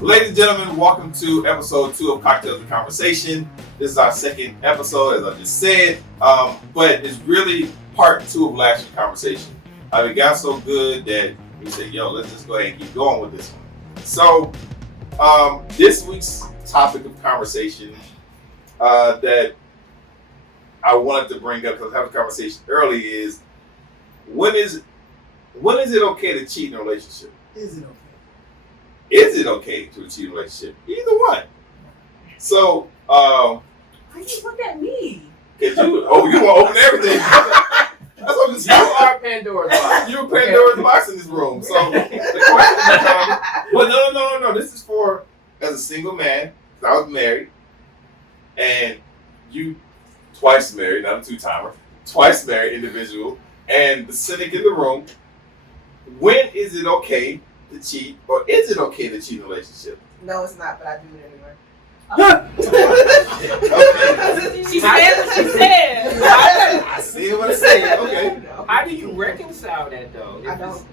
Ladies and gentlemen, welcome to episode 2 of Cocktails and Conversation. This is our second episode, as I just said, but it's really part 2 of last year's conversation. It got so good that we said, yo, let's just go ahead and keep going with this one. So, this week's topic of conversation that I wanted to bring up, because I had a conversation early, is when is it okay to cheat in a relationship? Is it okay? Is it okay to cheat in a relationship? Either one. So, why you look at me? You want to open everything. That's what I'm just You are Pandora's box. You're Pandora's box in this room. So the question becomes, but no. This is for, as a single man, I was married, and you twice married, not a two-timer, twice married individual, and the cynic in the room. When is it okay to cheat, or is it okay to cheat in a relationship? No, it's not, but I do it anyway. Okay. She said what she said. I see what I said. Okay. How do you reconcile that though? I don't.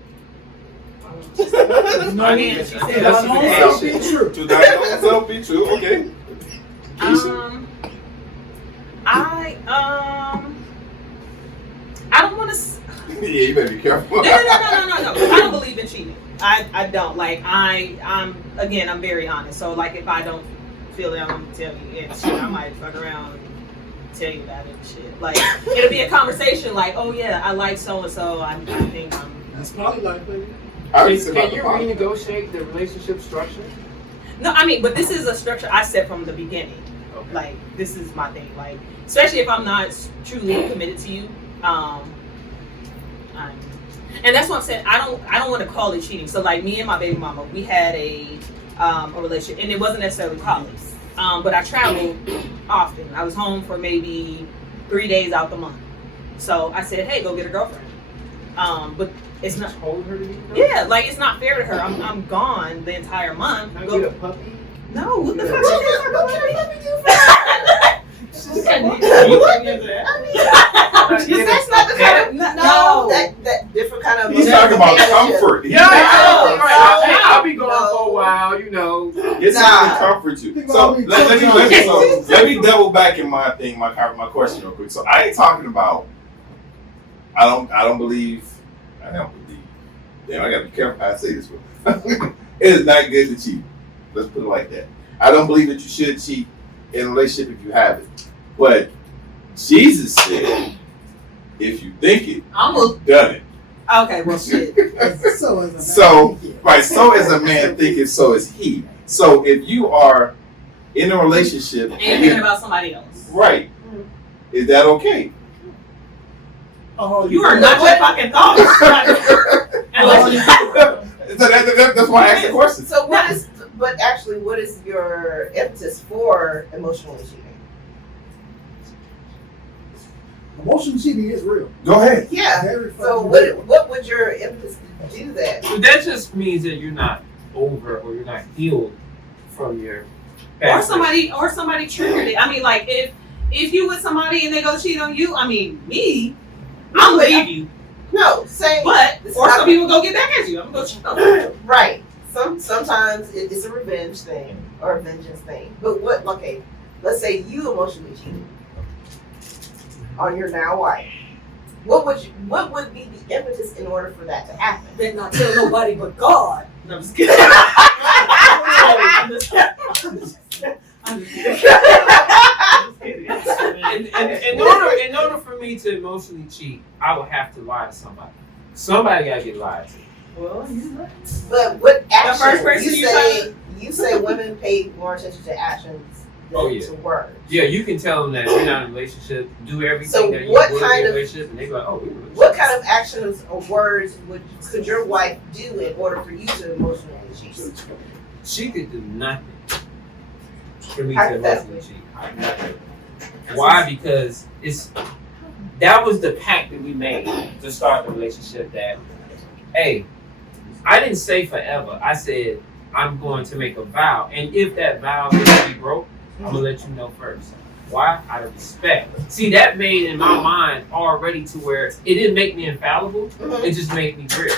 She said, Don't be true. To that don't be true. Okay. I don't want to. Yeah, you better be careful. No. I don't believe in cheating. I don't. Like, I'm very honest. So, like, if I don't feel it, I'm going to tell you. And shit, I might fuck around and tell you about it and shit. Like, it'll be a conversation like, oh, yeah, I like so-and-so. I think I'm... That's probably likely. Can you renegotiate the relationship structure? No, but this is a structure I set from the beginning. Okay. Like, this is my thing. Like, especially if I'm not truly committed to you. And that's what I'm saying. I don't want to call it cheating. So like me and my baby mama, we had a relationship, and it wasn't necessarily college. But I traveled often. I was home for maybe 3 days out the month. So I said, hey, go get a girlfriend. But it's not. Told her to be. Yeah, like it's not fair to her. I'm gone the entire month. Can I get a puppy? No, what the fuck? That's not the kind of that different kind of. He's talking about comfort. I'll be gone for a while, It's not to comfort you. So let me double back in my thing, my question real quick. So I ain't talking about. I don't believe. Damn, I gotta be careful how I say this one. It is not good to cheat. Let's put it like that. I don't believe that you should cheat in a relationship if you have it. But Jesus said, if you think it, you've done it. Okay, well, shit. So as a man thinketh, so is he. So if you are in a relationship and you're thinking about somebody else, right? Is that okay? Oh, you are not your fucking thoughts. That's why I asked the question. So what is your impetus for emotionally cheating? Emotional cheating is real. Go ahead. Yeah. So what would your impetus do that? But that just means that you're not over or you're not healed from your past. Or somebody triggered it. Like if you with somebody and they go cheat on you, me, I'll leave you. No, same. But some people go get back at you. I'm gonna go cheat on you. Right. Sometimes it's a revenge thing or a vengeance thing. But let's say you emotionally cheated on your now wife. What would be the impetus in order for that to happen? Better not tell nobody but God. No, I'm just kidding. I'm just kidding. In order for me to emotionally cheat, I would have to lie to somebody. Somebody gotta get lied to. Well, but what action? The first person you say women pay more attention to actions than to words. Yeah, you can tell them that you're not in a relationship, do everything so that you would in a relationship, and they go like, oh, we're in a relationship. What kind of actions or words could your wife do in order for you to emotionally cheat? She could do nothing for me to emotionally cheat. Nothing. Why? Because that was the pact that we made to start the relationship. That, hey, I didn't say forever. I said I'm going to make a vow, and if that vow is to be broke, I'm gonna let you know first. Why? Out of respect. See, that made in my mind already to where it didn't make me infallible. It just made me real.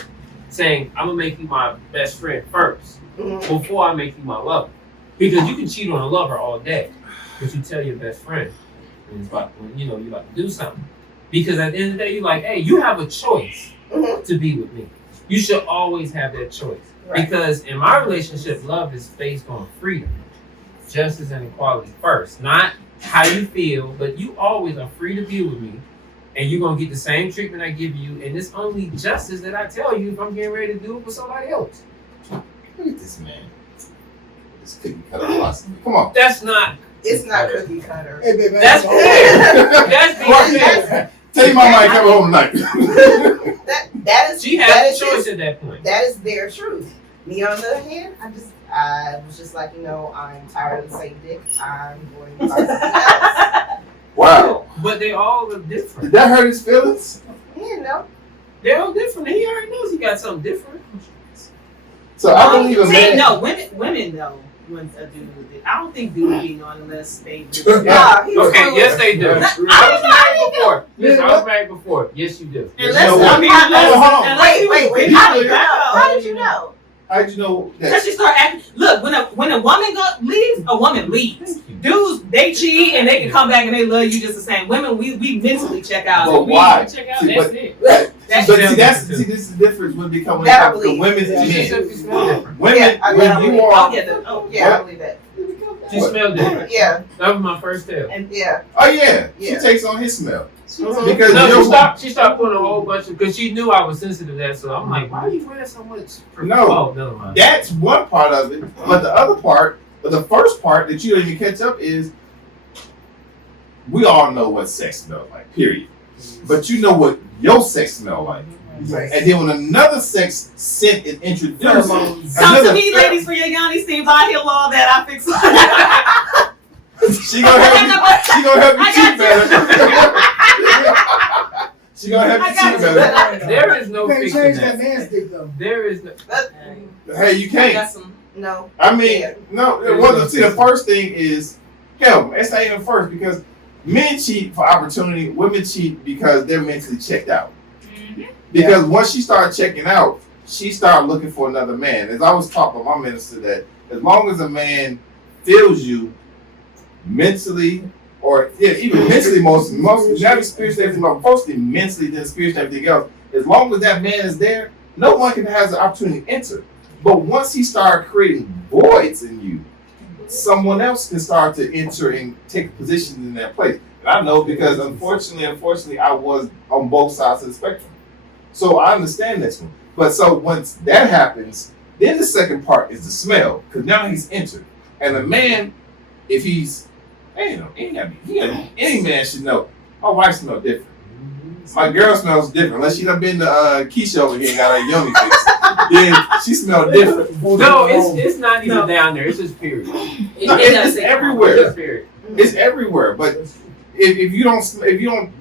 saying, I'm gonna make you my best friend first Mhm. before I make you my lover. Because you can cheat on a lover all day, but you tell your best friend when you're about to do something. Because at the end of the day, you're like, hey, you have a choice Mhm. to be with me. You should always have that choice. Right. Because in my relationship, love is based on freedom, justice, and equality first. Not how you feel, but you always are free to be with me. And you're going to get the same treatment I give you. And it's only justice that I tell you if I'm getting ready to do it for somebody else. Look at this man. This cookie cutter philosophy. Come on. That's not. It's not cookie cutter. Hey, baby, That's fair. That's being fair. Tell your mama I ain't coming home tonight. That is She that has is a choice his- at that point. that is their truth. Me on the other hand, I was just like, I'm tired of the same dick. I'm going to find something else. Wow. But they all are Did different. that hurt his feelings? They're all different. He already knows he got something different. So I believe a See, man. no, women though. When a dude, I don't think dude being on unless they. Nah, he was Okay, cool. yes they do. That's I was married before. Yes, I was married before. Yes, you do. Unless, You know I mean, what? unless, Hold on. unless he was Wait. big How did you back know? up. How did you know? How'd you know Because that? she start acting. Look, when a woman leaves, a woman leaves. Dudes, they cheat and they can come back and they love you just the same. Women, we mentally check out. But We- why? Check out. See, That's but- it. That's But just- this is the difference when it comes That I to believe. women Yeah. and She men. simply smell different. Women, Yeah, I when believe. you Oh are, yeah, oh Yeah, I believe that. She smelled different. Yeah, That was my first tell. yeah. oh yeah, she Yeah. takes on his smell Mhm. because No, you're she stopped putting a whole bunch of, because she knew I was sensitive to that, so I'm like, why are you wearing so much? No. Oh, never mind. That's one part of it, but the other part, but the first part that you don't even catch up is we all know what sex smells like, period. But you know what your sex smells like. Right. And then when another sex scent is introduced, Come to another- me, ladies, for your Yanni steams. I heal all that. I fix. she gonna help you cheat better. She gonna help I you got cheat you. better. There is no You can't fixing change that that. man's dick though. There is no. Hey, you I can't. got some. No. I mean, Yeah. no. The first thing is, hell, it's not even first because men cheat for opportunity. Women cheat because they're mentally checked out. Because once she started checking out, she started looking for another man. As I was taught by my minister, that as long as a man feels you mentally, or even mentally, most not spiritually, everything, but mostly mentally, then spiritually, everything else. As long as that man is there, no one can have the opportunity to enter. But once he started creating voids in you, someone else can start to enter and take positions in that place. And I know because unfortunately, I was on both sides of the spectrum. So I understand this one. But so once that happens, then the second part is the smell. Because now he's entered. And the man, if he's, any man should know, my wife smells different. My girl smells different. Unless she done been to Keisha over here and got her yummy fix. Then she smells different. No, it's not even down there. It's just period. No, It it's does say everywhere. It's just period. It's everywhere. But if you don't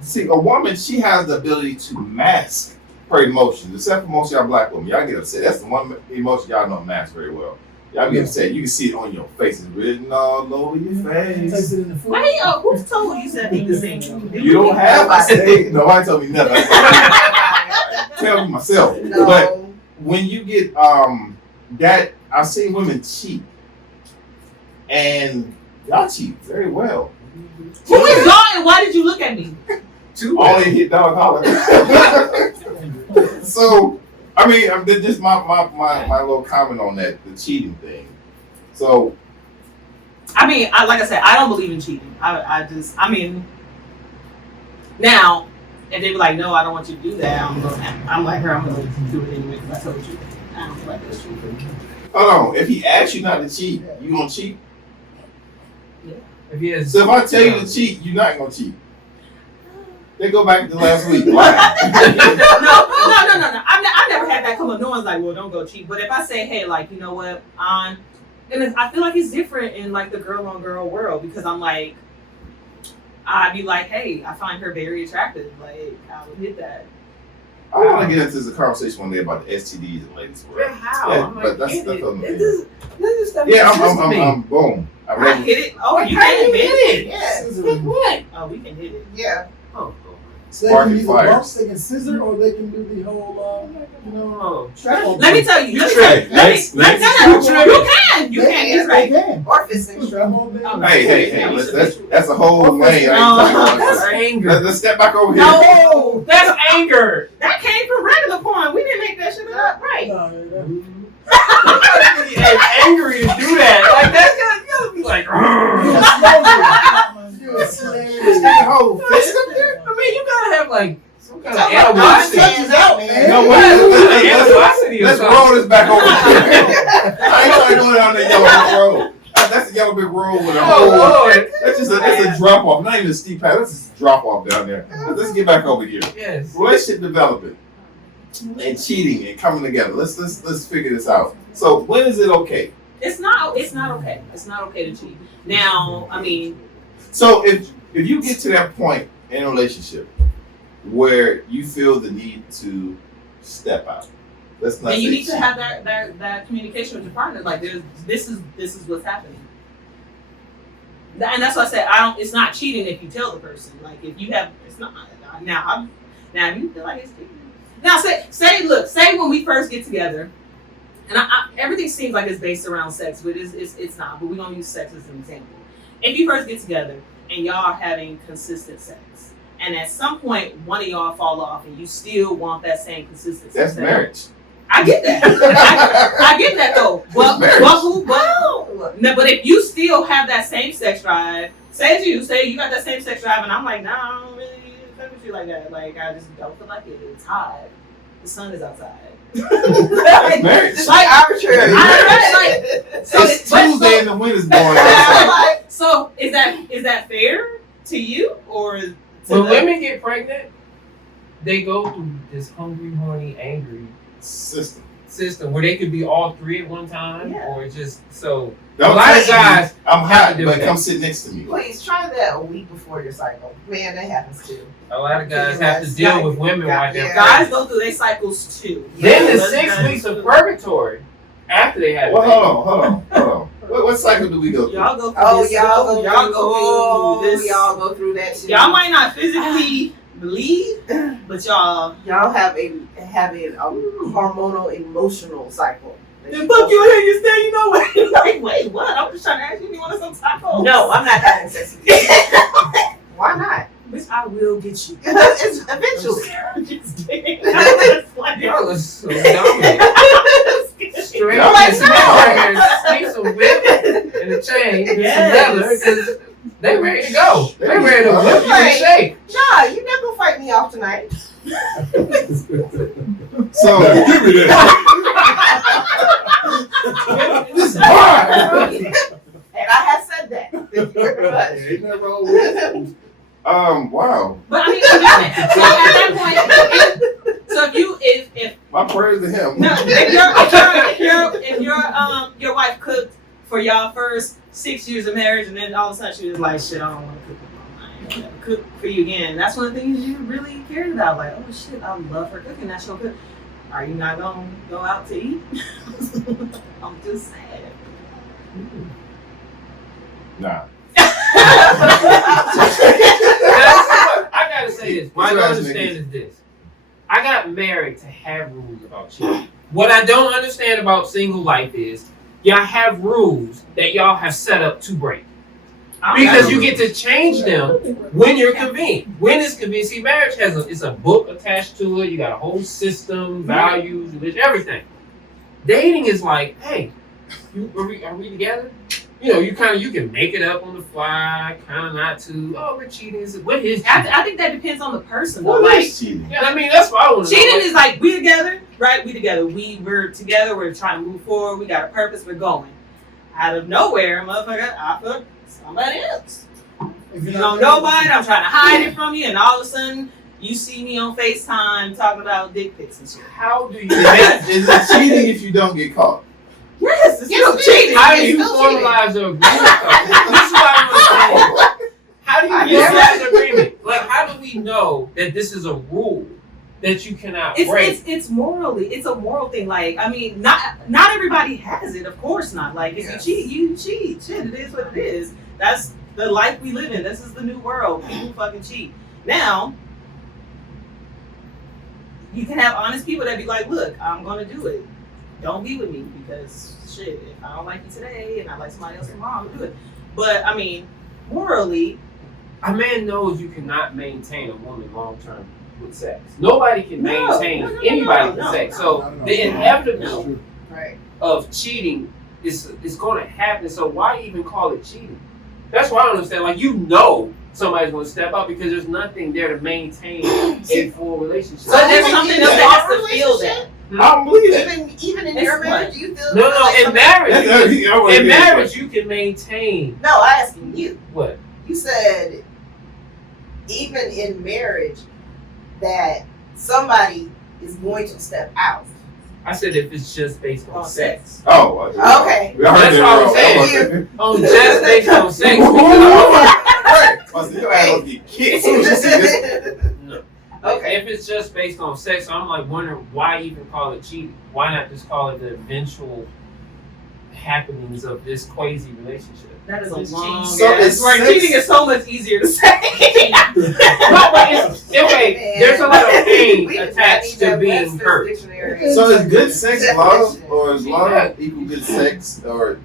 see a woman, she has the ability to mask her emotions. Except for most of y'all black women, y'all get upset. That's the one emotion y'all don't mask very well. Y'all get upset. You can see it on your face. It's written all over your Taste face. it in the food. Why? Who's told you said he was single? You don't have to say. Nobody told me nothing. I tell me myself. No. But when you get that, I've seen women cheat, and y'all cheat very well. Who is God and why did you look at me? Only hit dog holler. So, I mean, that's just my little comment on that, the cheating thing. So, I mean, like I said, I don't believe in cheating. Now, if they were like, no, I don't want you to do that, I'm like her, I'm going to do it anyway because I told you. I don't feel like that's true. hold on. If he asks you not to cheat, you gonna cheat? If he has, So if I tell you to cheat, you're not gonna cheat. They go back to last week. Why? No. I never had that come up. No one's like, well, don't go cheat. But if I say, hey, like, you know what, then I feel like it's different in like the girl on girl world because I'm like, I'd be like, hey, I find her very attractive. Like, I would hit that. I want to get into this conversation one day about the STDs and ladies' world. how? Yeah, I'm but like, that's get stuff it. on the This is stuff Yeah, that exists to me. I'm boom. I I read hit it. Oh, you How can you hit hit it. it? Yeah. Hit what? Oh, we can hit it. Yeah. Oh, So they can Sparking either fires. bumps, they can scissor, or they can do the whole, strap on. Let me tell you. You Let me trick. let me- no, Let's- you can. You They can. can, He's right. They can. Or fisting. Strap on them. Hey, that's a whole lane. I ain't talking That's about. anger. Let's step back over here. No, That's anger. that came from regular porn. We didn't make that shit up, right? And angry to do that. Like that's gotta be like. I mean, you gotta have like some kind of animosity. No, Animosity or let's something. roll this back over here. I ain't trying to go down that yellow brick road. That's a yellow brick road with a Oh whole. Lord. That's a drop off. Not even a steep path. That's just a drop off down there. Let's get back over here. Yes. Relationship development and cheating and coming together. Let's figure this out. So when is it okay? It's not okay. It's not okay to cheat. Now, I mean, So if you get to that point in a relationship where you feel the need to step out, let's not. and you say need to cheat. have that communication with your partner. Like, this is what's happening. And that's why I said it's not cheating if you tell the person. Like, if you have, it's not. Now if you feel like it's cheating. Now say when we first get together, and everything seems like it's based around sex, but it's not. But we're gonna use sex as an example. If you first get together and y'all are having consistent sex, and at some point one of y'all fall off, and you still want that same consistency. That's marriage. I get that. I get that though. But if you still have that same sex drive, say you got that same sex drive, and I'm like, nah, I don't really fuck with you like that. Like, I just don't feel like it. It's hot. The sun is outside. That's marriage. Just like arbitrary. It's Tuesday and the wind is blowing outside. So is that fair to you, or to When the- women get pregnant, they go through this hungry, horny, angry system where they could be all three at one time, Yeah. or just so. Don't a lot say of guys. I'm have hot, to do but that. come sit next to me. Please try that a week before your cycle. Man, that happens too. A lot of guys Yeah, have to it's deal like- with women while they're yeah. guys pregnant. go through their cycles too? Then the Let's 6 not- weeks of purgatory after they had. Well, a baby. hold on. What cycle do we go through? Y'all go through Oh, this. y'all go through this. y'all go through that too. Y'all might not physically bleed, but y'all. Y'all have a hormonal emotional cycle. Then fuck you and you stay. You know what? Like, wait, what? I'm just trying to ask you if you want some tacos. No, I'm not having sex with you. Why not? Bitch, I will get you. It's eventually. I'm just kidding. It's like- Y'all are so dominant. Straight Y'all up like and right here, sneak some whip and a chain, Yes. some leather, because they ready to go. They They ready to whip you and shake. Nah, you're not gonna fight me off tonight. So give me that. This is hard. And I have said that. Thank you very much. Ain't nothing wrong with it. Wow. But I mean, so at that point, if My prayers to him. no, if your wife cooked for y'all first 6 years of marriage, and then all of a sudden she was like, shit, I don't want to cook with my mind. I gotta cook for you again. That's one of the things you really cared about. Like, oh shit, I love her cooking. That's she'll cook. Are you not gonna go out to eat? I'm just saying. Nah. I gotta say this. What I don't understand is this. I got married to have rules about cheating. What I don't understand about single life is y'all have rules that y'all have set up to break. Because you get to change them when you're convenient. When it's convenient. See, marriage it's a book attached to it. You got a whole system, values, religion, everything. Dating is like, hey, are we together? You know, you can make it up on the fly, kind of not to. Oh, we're cheating. What is cheating? I think that depends on the person. Though. What Like, is cheating? Yeah, I mean, that's what I want to know. cheating is like we together, right? We together. We're together. We're trying to move forward. We got a purpose. We're going. Out of nowhere, motherfucker, I fuck somebody else. If You you're don't not know about it. I'm trying to hide it from you, and all of a sudden you see me on FaceTime talking about dick pics and shit. How do you Is it cheating if you don't get caught? Yes, it's Yes, still it is. cheating. How do It's you still cheating. formalize an agreement? This is what I understand. How do you formalize an agreement? Like, how do we know that this is a rule that you cannot break? It's morally, it's a moral thing. Like, I mean, not everybody has it. Of course not. Like, if Yes. you cheat. Shit, it is what it is. That's the life we live in. This is the new world. People fucking cheat. Now, you can have honest people that be like, look, I'm gonna do it. Don't be with me because shit, if I don't like you today and I like somebody else tomorrow, I'm gonna do it. But I mean, morally, A man knows you cannot maintain a woman long term with sex. Nobody can maintain anybody with sex. So the inevitable Right. of cheating is going to happen. So why even call it cheating? That's why I don't understand. Like, you know somebody's going to step out because there's nothing there to maintain a full relationship. so there's something else that has to feel that. I don't believe that. Even in It's your marriage, what? do you feel No, like in somebody- marriage, in marriage you can maintain No, I'm asking you. what? You said even in marriage that somebody is going to step out. I said if it's just based on sex. Oh, Okay. We already That's did what I was wrong. saying. Oh, just based on sex. Your ass gonna get kicked soon as you see this. No. Okay. If it's just based on sex, I'm like wondering why even call it cheating? Why not just call it the eventual happenings of this crazy relationship? That is a It's long cheating. So ass it's word. sex- Cheating is so much easier to say. No, but it's, okay, there's a lot of pain We did not attached need to that being Webster's hurt. Dictionary. So is good sex love, or is love equal good sex, or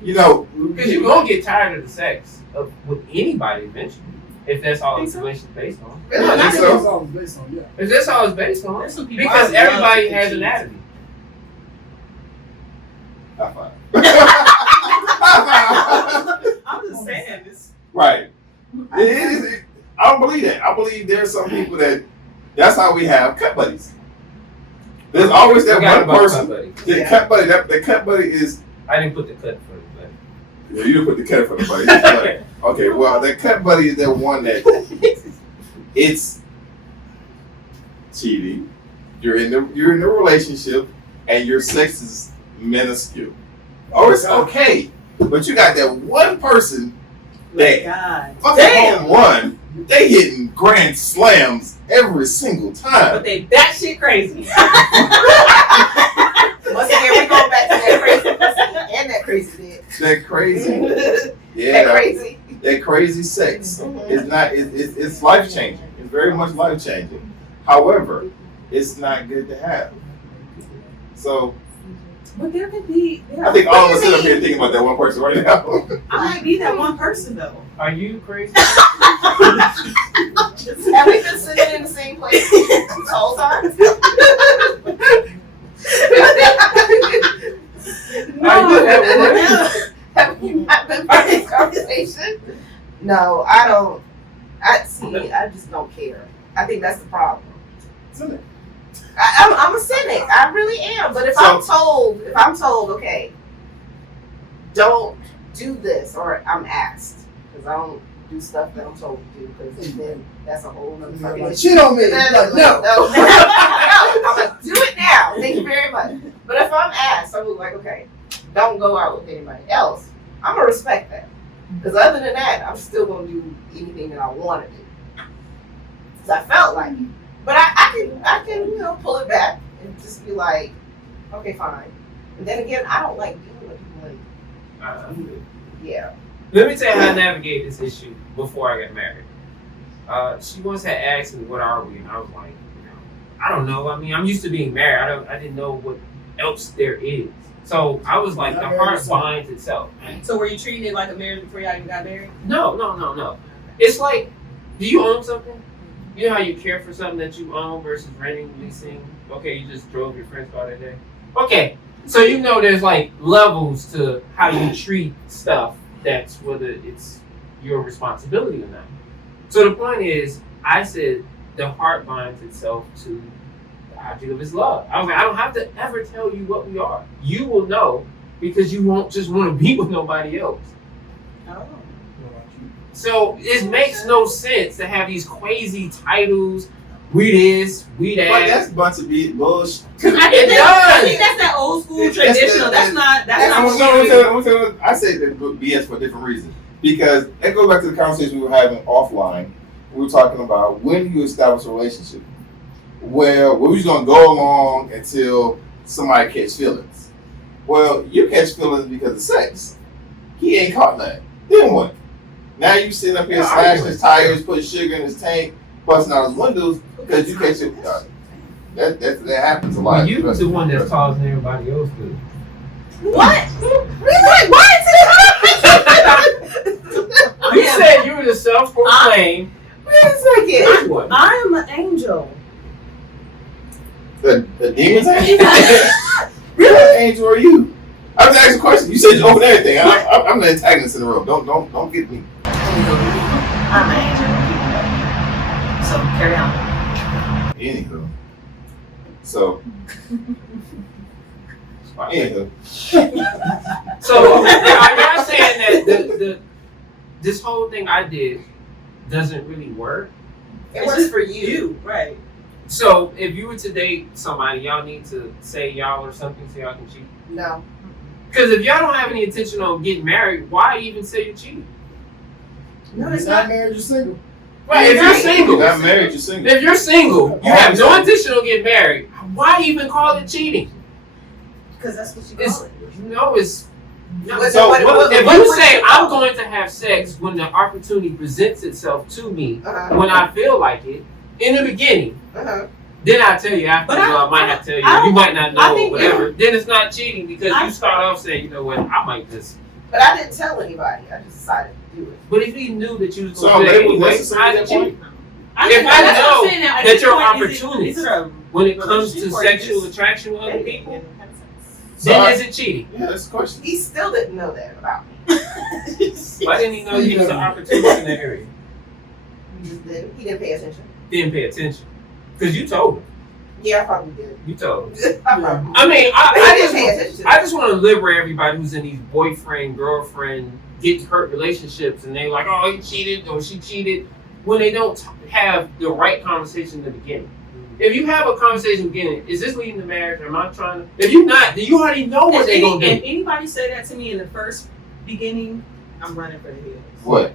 Because you're going to get tired of the sex with anybody eventually, if that's all Think the so? relation's based on. Really? I think That's so. all it's based on, yeah. If that's all it's based on. There's some people Because I love everybody to has cheat. anatomy. High five. I'm just saying this. Right. I don't believe that. I believe there's some people that's how we have cut buddies. There's always that Forgot one about person. somebody. The Yeah. cut buddy. The cut buddy is. I didn't put the cut for it, but Yeah, you didn't put the cut for the buddy. But, okay, well, the cut buddy is that one that it's cheating. You're in the relationship, and your sex is minuscule. Oh, it's okay, but you got that one person that God. fucking Damn. home run. They hitting grand slams every single time. But they batshit crazy. Once again, we going back to that crazy pussy and that crazy dick. That crazy, That yeah, crazy. that crazy sex. Mhm. It's not. It's life changing. It's very much life changing. However, it's not good to have. So But there could be. I think all of us sit up here thinking about that one person right now. I might be that one person though. are you crazy? Have we been sitting in the same place this whole time? Have we not been part of this conversation? No, I don't. I just don't care. I think that's the problem. I'm a cynic. I really am. But if I'm told, okay, don't do this, or I'm asked, because I don't do stuff that I'm told to do, because then that's a whole nother fucking Like, issue. shit on me. Then, Like, no. no. I'm like, do it now. Thank you very much. But if I'm asked, I'm like, okay, don't go out with anybody else. I'm gonna respect that. Because other than that, I'm still gonna do anything that I want to do. Because I felt like it. But I can pull it back and just be like, okay, fine. And then again, I don't like dealing with people like, yeah. Let me tell you how I navigate this issue before I got married. She once had asked me, what are we? And I was like, I don't know. I mean, I'm used to being married. I didn't know what else there is. So I was like, the heart binds itself. So were you treating it like a marriage before y'all even got married? No. It's like, do you own something? You know how you care for something that you own versus renting, leasing? Okay, you just drove your friend's car that day. Okay, so you know there's like levels to how you treat stuff that's whether it's your responsibility or not. So the point is, I said the heart binds itself to the object of his love. I was like, I don't have to ever tell you what we are. You will know because you won't just want to be with nobody else. Oh. So it makes no sense to have these crazy titles. We this, we But that. that's a bunch of bullshit. I think that's that old school traditional. That's not I say that BS for a different reason. Because that goes back to the conversation we were having offline. We were talking about when you establish a relationship. Well, we're just gonna go along until somebody catch feelings. Well, you catch feelings because of sex. He ain't caught nothing. Then what? Now you sitting up here slashing his tires, putting sugar in his tank, busting out his windows because you catch it. That happens a lot. Well, you're the one that's causing everybody else to. What? Really? What? You said you were the self-proclaimed. Wait a second. What? I am an angel. The demon's angel? Really? What angel are you? I was asking a question. You said you open everything. I'm the antagonist in the room. Don't get me. I'm an angel. So carry on. Anywho. So. Anywho. So are y'all saying that this whole thing I did doesn't really work? It works for you. Right. So if you were to date somebody, y'all need to say y'all or something so y'all can cheat? No. Because if y'all don't have any intention on getting married, why even say you're cheating? No, It's not married, you're single. Right, if you're single. You're not married, you're single. If you're single, you have no intention on getting married, why even call it cheating? Because that's what you It's, call it. it's no. So If you say I'm going to have sex when the opportunity presents itself to me, when I feel like it, in the beginning, then I tell you after. But I might not tell you. I You might not know, think- whatever. Then it's not cheating because you start off saying, you know what, I might just. But I didn't tell anybody. I just decided to do it. But if he knew that you was So going to do it maybe anyway, that's the how's it point. cheating? If I know at that this your point, opportunities- is it a When it comes to relationship or sexual just- attraction with other people, So then I- is it cheating? Yeah, that's the question. He still didn't know that about me. Why didn't he know you was an opportunist in that area? He just didn't. He didn't pay attention. Didn't pay attention. Because you told him. Yeah, I probably did. You told him. I probably I mean, But he didn't pay I attention. just want to liberate everybody who's in these boyfriend, girlfriend, get hurt relationships and they like, oh, he cheated or she cheated, when they don't have the right conversation in the beginning. If you have a conversation in the beginning, is this leading to marriage? Am I trying to? If you're not, then you already know what they're going to If do. anybody say that to me in the first beginning, I'm running for the hills. What?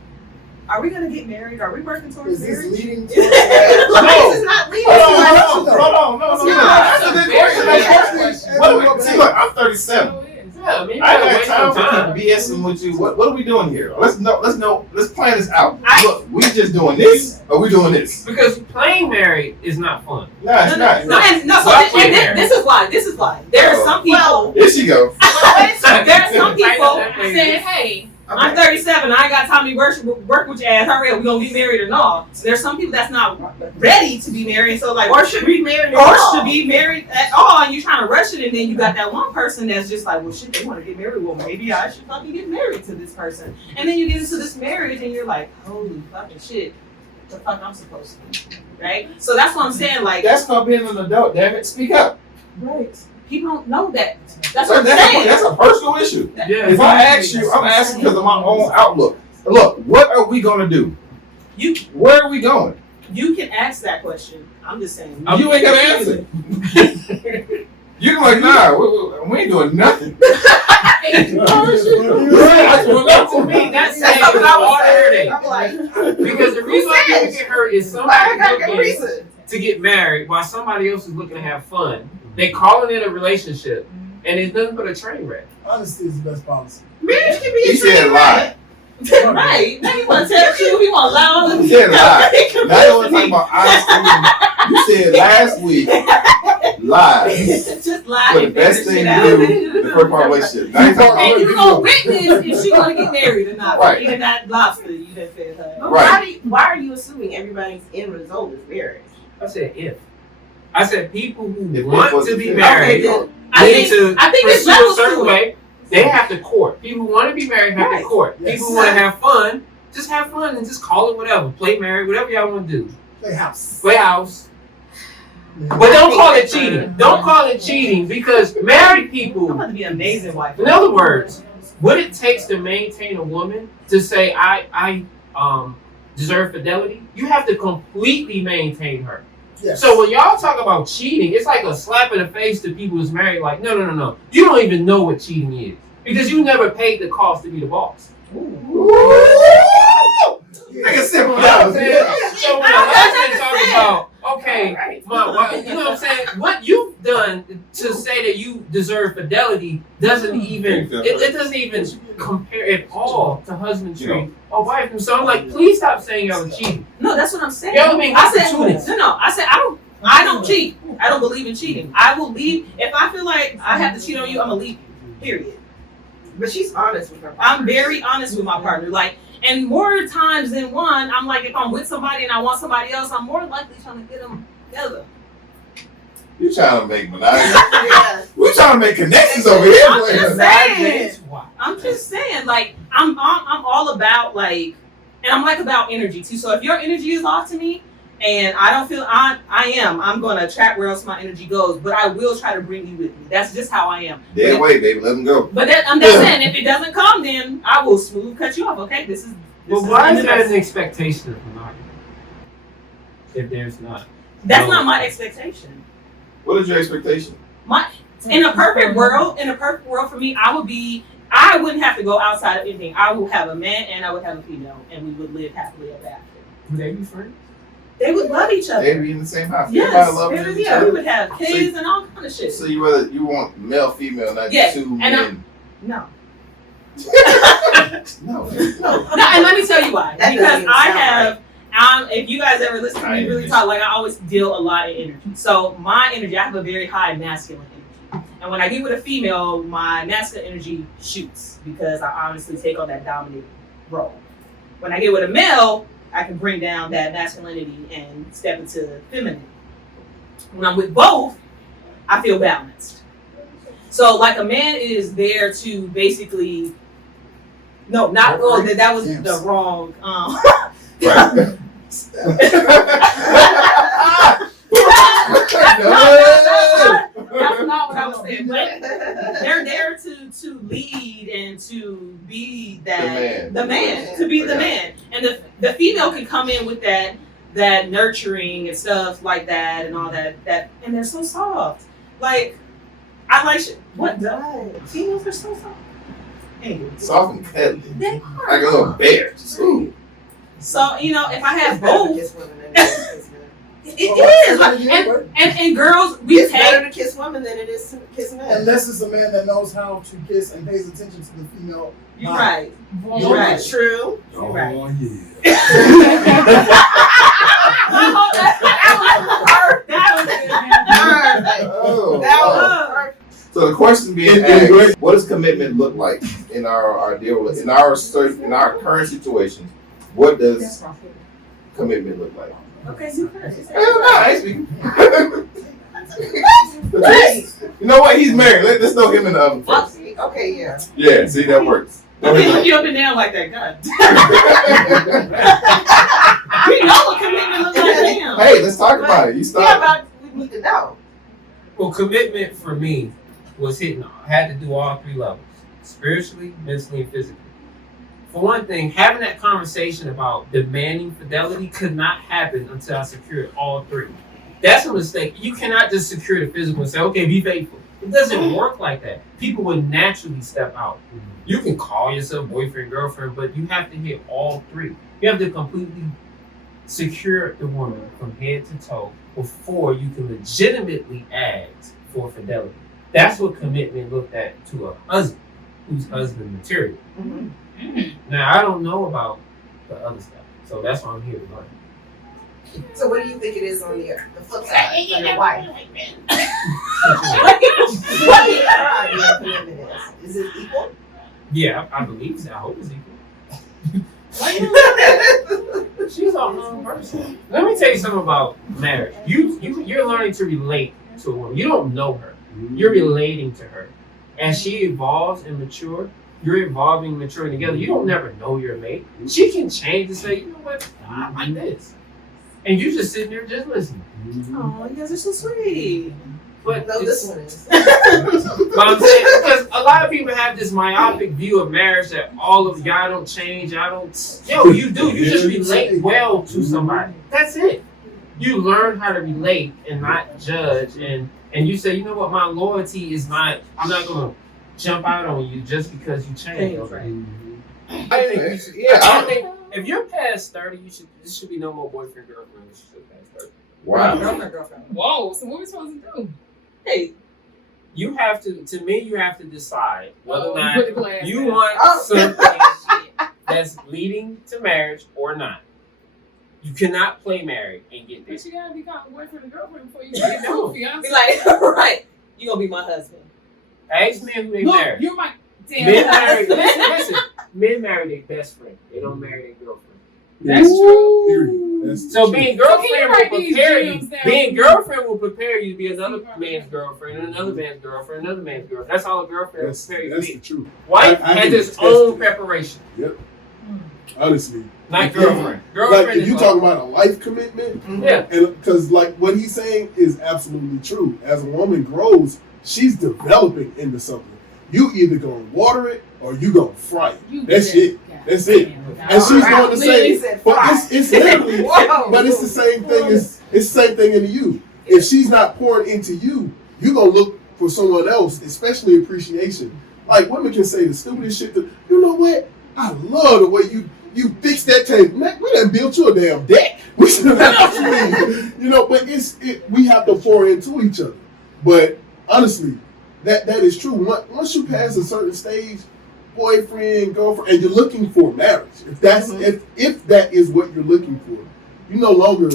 Are we gonna get married? Are we working towards Is this marriage? leading to This is not leading Hold to on, no. That's a good question. That's What are we, see, look, I'm 37. Yeah, I mean, you I gotta ain't waste got some time time. for BSing with you. What are we doing here? Let's plan this out. I- Look, we just doing this or we doing this? Because playing married is not fun. No, it's not. No, so Why and play marriage? this is why. This is why. There are some people. Here she go. There are some people Exactly. saying, "Hey, I'm 37. I ain't got time to work with your ass. Hurry up, we gonna get married or not?" So there's some people that's not ready to be married. So like, or should be married or should be married at all, and you're trying to rush it, and then you got that one person that's just like, well, shit, they want to get married. Well, maybe I should fucking get married to this person. And then you get into this marriage, and you're like, holy fucking shit, what the fuck I'm supposed to do, right? So that's what I'm saying. Like, That's called being an adult. Damn it, speak up. right? People don't know that. That's what I'm That's saying. a personal issue. Yeah. If I ask you, I'm asking because of my own outlook. Look, what are we gonna do? Where are we going? You can ask that question. I'm just saying. You ain't gotta answer. You're like, nah, we ain't doing nothing. To me, that's That's saying something I was order saying. date. I'm like, Because the reason why people get hurt is I got somebody a good looking reason. to get married while somebody else is looking to have fun. They calling it a relationship, and it's nothing but a train wreck. Honesty is the best policy. Marriage can be He a said train lie. wreck. Right. Now you want to tell you, he want to lie on You said lie. Now you want to talk about honesty. You said last week, lies. Just lie But the and best figure thing shit out. to do in the first part of a relationship. Now you talking And about you gonna witness if she gonna get married or not. Right. Eating that lobster you done fed her. But Right. why are you assuming everybody's end result is marriage? I said if. I said people who If want was to the be thing. married I need think to it's pursue a levels certain to it. way. They have to court. People who want to be married have to Right. court. Yes. People who want to have fun, just have fun and just call it whatever. Play married, whatever y'all want to do. Play house. Play house. But don't call it cheating. Don't call it cheating because married I'm people, about to be an amazing wife. in other words, what it takes to maintain a woman to say I deserve fidelity, you have to completely maintain her. Yes. So when y'all talk about cheating, it's like a slap in the face to people who's married. Like, no. You don't even know what cheating is because you never paid the cost to be the boss. Nigga said, You know what I'm saying? So when a husband talks about, okay, you know what I'm saying? What you've done to say that you deserve fidelity doesn't even it doesn't even compare at all to husbandry or wife. So I'm like, please stop saying y'all are cheating. No, that's what I'm saying. Y'all being I said opportunists. no. I said I don't I don't cheat. I don't believe in cheating. I will leave if I feel like I have to cheat on you. I'm gonna leave you. Period. But she's honest with her partner. I'm very honest with my partner. Like, and more times than one, I'm like, if I'm with somebody and I want somebody else, I'm more likely trying to get them together. You trying to make monogamy? Yeah. We trying to make connections over here. I'm just saying. Why? I'm just saying. Like, I'm all about like, and I'm like about energy too. So if your energy is off to me, and I don't feel I'm gonna attract where else my energy goes. But I will try to bring you with me. That's just how I am. Dead weight, baby. Let them go. But I'm just saying, if it doesn't come, then I will smooth cut you off. Okay, this is. Well, why is that an expectation of monogamy? If there's not. That's not my expectation. What is your expectation? In a perfect world for me, I wouldn't have to go outside of anything. I would have a man and I would have a female, and we would live happily ever after. Would they be friends? They would love each other. They'd be in the same house. Yes, Everybody loves each yeah, we other. would have kids and all kind of shit. So you want male, female, not Yes, two and men? No. No. No, and let me tell you why. That Because doesn't even I sound have, if you guys ever listen to me really talk, like I always deal a lot of energy. So my energy, I have a very high masculine energy. And when I get with a female, my masculine energy shoots because I honestly take on that dominant role. When I get with a male, I can bring down that masculinity and step into feminine. When I'm with both, I feel balanced. So like a man is there to basically, that was the wrong, Right. That's not what I was saying. But they're there to lead and to be the man, to be the man. And the female can come in with that nurturing and stuff like that and all that and they're so soft. Like I like what the females are so soft. Anyway. Soft and cuddly. They Like are. a little bear. Ooh. So, if I have both, Kiss women than it is to kiss men. it is. Like, and girls, we It's better take. to kiss women than it is to kiss men. Unless it's a man that knows how to kiss and pays attention to the female. You're right. You're You're right. True. You're right. yeah. Oh, That wow. was perfect. So the question being asked: what does commitment look like in our deal with in our current situations? What does commitment look like? Okay, you first. Hell no, I ain't speaking. You know what? He's married. Let's throw him in the oven first. Okay, yeah. Yeah, see that works. I can't look you up and down like that, God. We know what commitment looks like now. Hey, let's talk about it. You Yeah, start. but we need to know. Well, commitment for me was had to do all three levels: spiritually, mentally, and physically. For one thing, having that conversation about demanding fidelity could not happen until I secured all three. That's a mistake. You cannot just secure the physical and say, okay, be faithful. It doesn't work like that. People would naturally step out. You can call yourself boyfriend, girlfriend, but you have to hit all three. You have to completely secure the woman from head to toe before you can legitimately ask for fidelity. That's what commitment looked at to a husband who's husband material. Mm-hmm. Now, I don't know about the other stuff, so that's why I'm here to learn. So what do you think it is on the flip side for your wife? What do you think her idea of commitment is? Is it equal? Yeah, I believe so. I hope it's equal. She's She's a wrong person. Let me tell you something about marriage. You're learning to relate to a woman. You don't know her. You're relating to her. As she evolves and matures, you're evolving and maturing together. You don't never know your mate. She can change and say, you know what, I like this. And you just sitting there just listening. Oh, you guys are so sweet. But No, this one is. But I'm saying, because a lot of people have this myopic view of marriage that all of y'all don't change, you do. You just relate well to somebody. That's it. You learn how to relate and not judge. And you say, you know what, my loyalty is not, I'm not going to jump out on you just because you change. Right. I think you should, I think if you're past 30, this should be no more boyfriend, girlfriend. You should past 30. Wow. Girlfriend. Whoa, so what are we supposed to do? Hey, You have to decide whether or Put the not glass you down. want something that's leading to marriage or not. You cannot play married and get there. But you gotta be called boyfriend and girlfriend before you get no fiance. Be like, right, you gonna be my husband. Ask men who they Look, marry. you're my damn. Men marry. Listen. Men marry their best friend. They don't marry their girlfriend. That's true. Period. That's So true. being So can girlfriend you will write these prepare gems you. down? Being girlfriend will prepare you to be another man's girlfriend, and another man's girlfriend, another man's girlfriend. That's all a girlfriend will That's prepare you to the be. truth. Wife I has can its attest own to that. preparation, Honestly. not girlfriend. Like Girlfriend if you is talk about a life commitment, yeah. and because like what he's saying is absolutely true. As a woman grows, she's developing into something. You either gonna water it or you gonna fry it. You That's did. it. That's it. And she's going to say, but it's literally, but it's the same thing as it's the same thing in you. If she's not pouring into you, you're gonna look for someone else, especially appreciation. Like women can say the stupidest shit. You know what? I love the way you fix that table. Man, we done built you a damn deck. We should have, you know. But we have to pour into each other. But honestly, that is true. Once you pass a certain stage, boyfriend, girlfriend, and you're looking for marriage. If that's if that is what you're looking for, you're no longer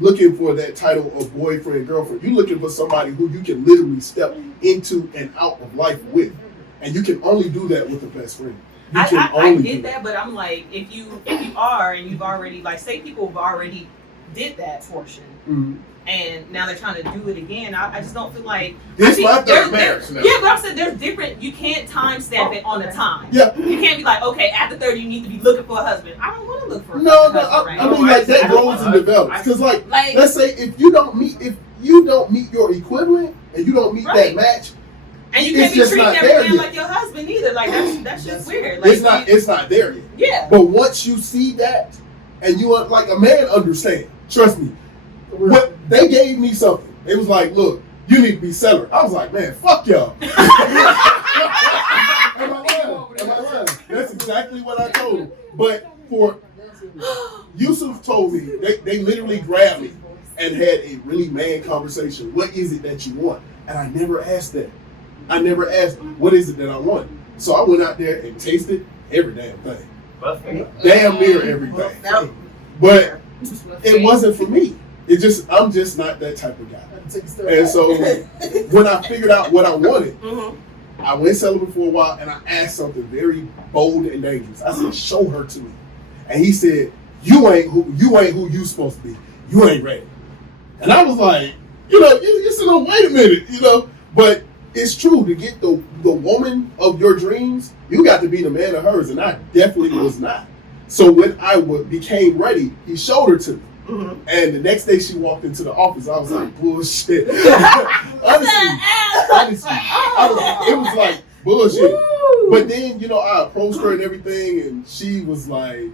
looking for that title of boyfriend, girlfriend. You're looking for somebody who you can literally step into and out of life with, and you can only do that with a best friend. You can I only get do that, but I'm like, if you are and you've already, like, say people have already did that portion, Mhm. and now they're trying to do it again. I just don't feel like This I my think there's- third marriage now. Yeah, but I'm saying there's different. You can't time stamp it on the time. Yeah. You can't be like, okay, after 30 you need to be looking for a husband. I don't want to look for a No, husband right I now. mean like that I don't grows and wanna- develops. Because like, Like, let's say if you don't meet your equivalent and you don't meet that Right. match, and you it's can't be just treating not every there man yet. like your husband either. Like that's just weird. Like, it's not there yet. yeah. But once you see that, and you are like a man understand, trust me. What they gave me something. It was like, look, you need to be celibate. I was like, man, fuck y'all. Am I lying? Am I lying? That's exactly what I told him. But for Yusuf told me, they literally grabbed me and had a really man conversation. What is it that you want? And I never asked that. I never asked, what is it that I want? So I went out there and tasted every damn thing. Damn near everything. But it wasn't for me. I'm just not that type of guy. And so when I figured out what I wanted, I went celibate for a while and I asked something very bold and dangerous. I said, show her to me. And he said, you ain't who you supposed to be. You ain't ready. And I was like, you said, no, wait a minute, but it's true, to get the woman of your dreams, you got to be the man of hers, and I definitely was not. So when I became ready, he showed her to me. And the next day she walked into the office. I was like, bullshit. honestly, it was like bullshit. Woo! But then, I approached her and everything, and she was like,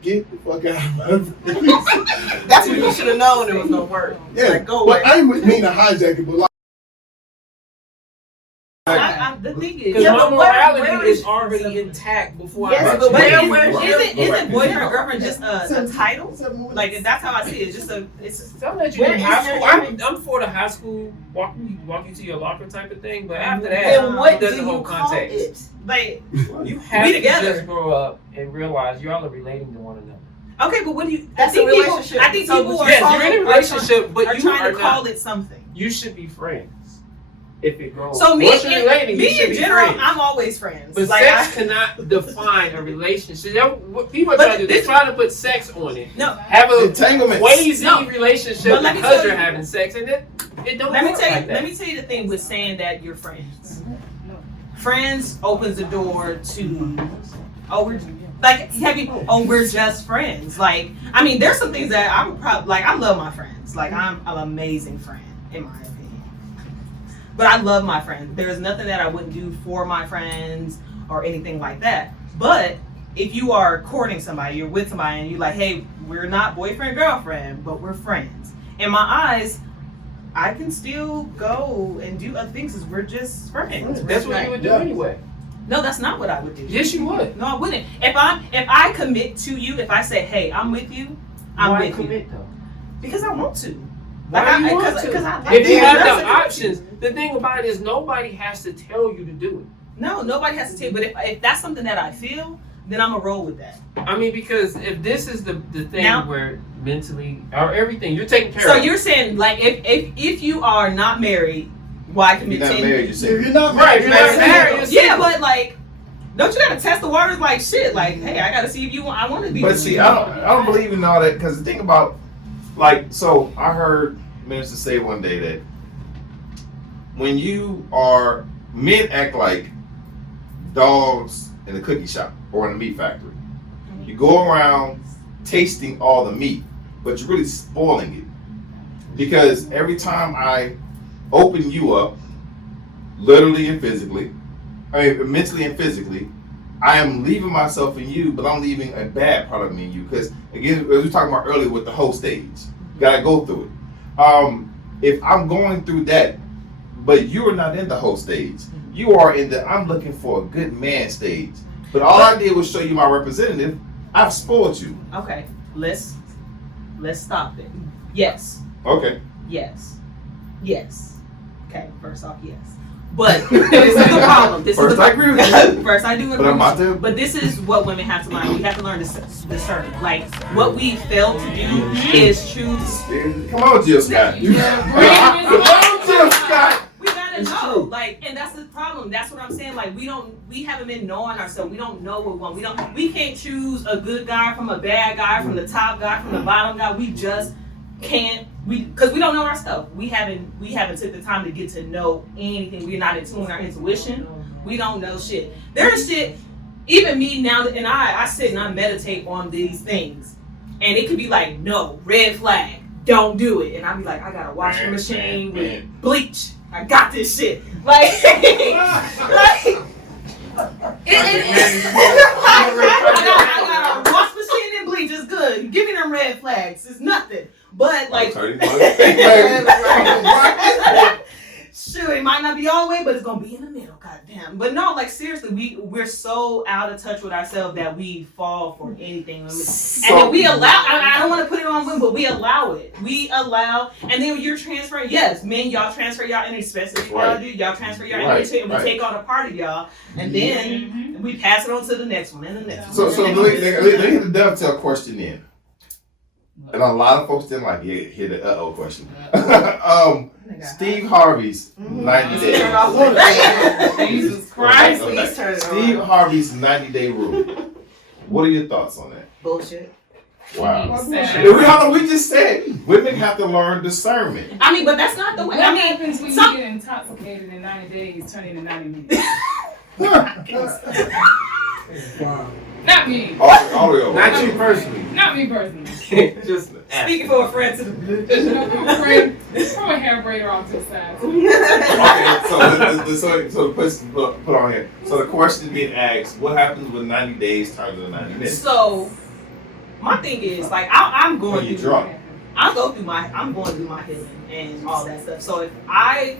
get the fuck out of my face. That's what you should have known. It was no word. Yeah, Like, go away. but I didn't mean to hijack it, but like, The thing is, Because Yeah, my but where morality is- is already intact before Yes, I but met you. where- isn't boyfriend girlfriend just a title? Like that's how I see it. It's just Some that you Where in is high your school. I'm for the high school walk you to your locker type of thing, but after that, Then what it do doesn't you hold call context. it? like You have We to together. just grow up and realize y'all are relating to one another. okay, but what do you? That's a relationship. I think So, people but are Yes, calling- you're in a are relationship, but are you trying are to call not. it something. You should be friends. If it grows. So me, Once you're relating, you me should in be general, friends. I'm always friends. But like sex cannot define a relationship. What people are But trying to do, they're this- trying to put sex on it. no. Have a Entanglements. crazy No. relationship But let me because tell you're you- having sex, and it don't Let me work tell you. like that. Let me tell you the thing with saying that you're friends. Friends opens the door to we're just friends. Like, I mean, there's some things that I would probably like. I love my friends. Like, I'm an amazing friend in my opinion. But I love my friends. There's nothing that I wouldn't do for my friends or anything like that. But if you are courting somebody, you're with somebody, and you're like, hey, we're not boyfriend, girlfriend, but we're friends. In my eyes, I can still go and do other things because we're just friends. That's what you would do Yeah. anyway. No, that's not what I would do. Yes, you would. No, I wouldn't. If I commit to you, if I say, hey, I'm with you, I'm Why with you. commit though? Because I want to. Why do you want to? Because I like If you it. have That's the a- options, the thing about it is nobody has to tell you to do it. No, nobody has to tell you. But if that's something that I feel, then I'm gonna roll with that. I mean, because if this is the thing Now- where mentally or everything you're taking care So of. you're saying like if you are not married, why commit You're not 10 married, years? you're If you're not Right, married, you're not married, you're Yeah, single. but like, don't you gotta test the waters like shit? Like, hey, I gotta see if you want. I want to be. But with see, you. I don't believe in all that because the thing about, like, so I heard minister say one day that when you are men act like dogs in a cookie shop or in a meat factory. You go around tasting all the meat, but you're really spoiling it because every time I open you up, literally and physically, I mean mentally and physically, I am leaving myself in you, but I'm leaving a bad part of me in you. Because again, as we were talking about earlier with the whole stage, you gotta go through it. If I'm going through that, but you are not in the whole stage, you are in the I'm looking for a good man stage. But all I did was show you my representative. I've spoiled you. Okay, let's stop it. Yes, Okay. yes, yes. Okay, first off, yes. But this is the problem. This First, is the, I agree with you. First, I do agree. But I'm with about you. to. But this is what women have to learn. We have to learn to discern. Like what we fail to do is choose. Come on, Jill Scott. Come on, Jill Scott. We gotta It's know, true. like, and that's the problem. That's what I'm saying. Like, we haven't been knowing ourselves. We don't know what we want. We can't choose a good guy from a bad guy, from the top guy, from the bottom guy. We just can't. Because we don't know ourselves. We haven't took the time to get to know anything. We're not in tune with our intuition. We don't know shit. There's shit. Even me now, and I sit and I meditate on these things, and it could be like, no, red flag, don't do it, and I'll be like, I got a washing machine with bleach. I got this shit. Like, I got a wash machine and bleach. It's good. Give me them red flags. It's nothing. But like, shoot, it might not be all the way, but it's gonna be in the middle. Goddamn. But no, like seriously, we're so out of touch with ourselves that we fall for anything. And then we allow. I don't want to put it on women, but we allow it. We allow, and then you're transferring. Yes, men, y'all transfer y'all energy, especially y'all do. Y'all transfer your energy, and we take all the part of y'all, and then we pass it on to the next one and the next one. So let me hit the dovetail question in. And a lot of folks didn't like hit the uh-oh question. Steve Harvey's 90 days. Jesus Christ. Please turn it Steve on. Harvey's 90-day rule. What are your thoughts on that? Bullshit. Wow. What We just said women have to learn discernment. I mean, but that's not the way. I mean, happens when some- you get intoxicated in 90 days, turn into 90 minutes? Wow. Not me. All the way over. Not you personally. Not me personally. Just speaking for a friend to the. Just, you know, from a hair braider off to the side. Okay, so the question put on here. So the question being asked: what happens when 90 days turns into 90 minutes? So, my thing is like I'm going When you through. drunk. I'm going through my healing and all that stuff. So if I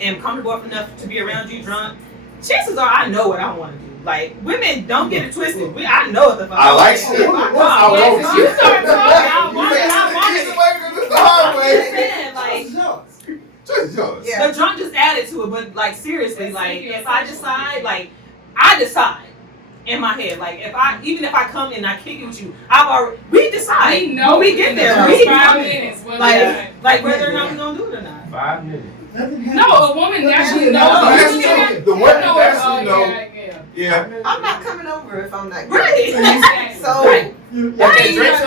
am comfortable enough to be around you drunk, chances are I know what I want to do. Like women, don't get it twisted. I know what the fuck. I like want. shit. If you start talking, I want it. I want it. It's the hard I'm way. saying, like, Just yours. Yeah. the drunk just added to it, but like seriously, like if I decide, like I decide in my head, like even if I come and I kick it with you, we decide. We know when we get there. in We 5 know. minutes. Like whether or not we're gonna do it or not. 5 minutes. No, a woman actually knows. That's the women actually know. Yeah. Yeah. I'm not coming over if I'm not good. Right. So, Right. Okay, drinks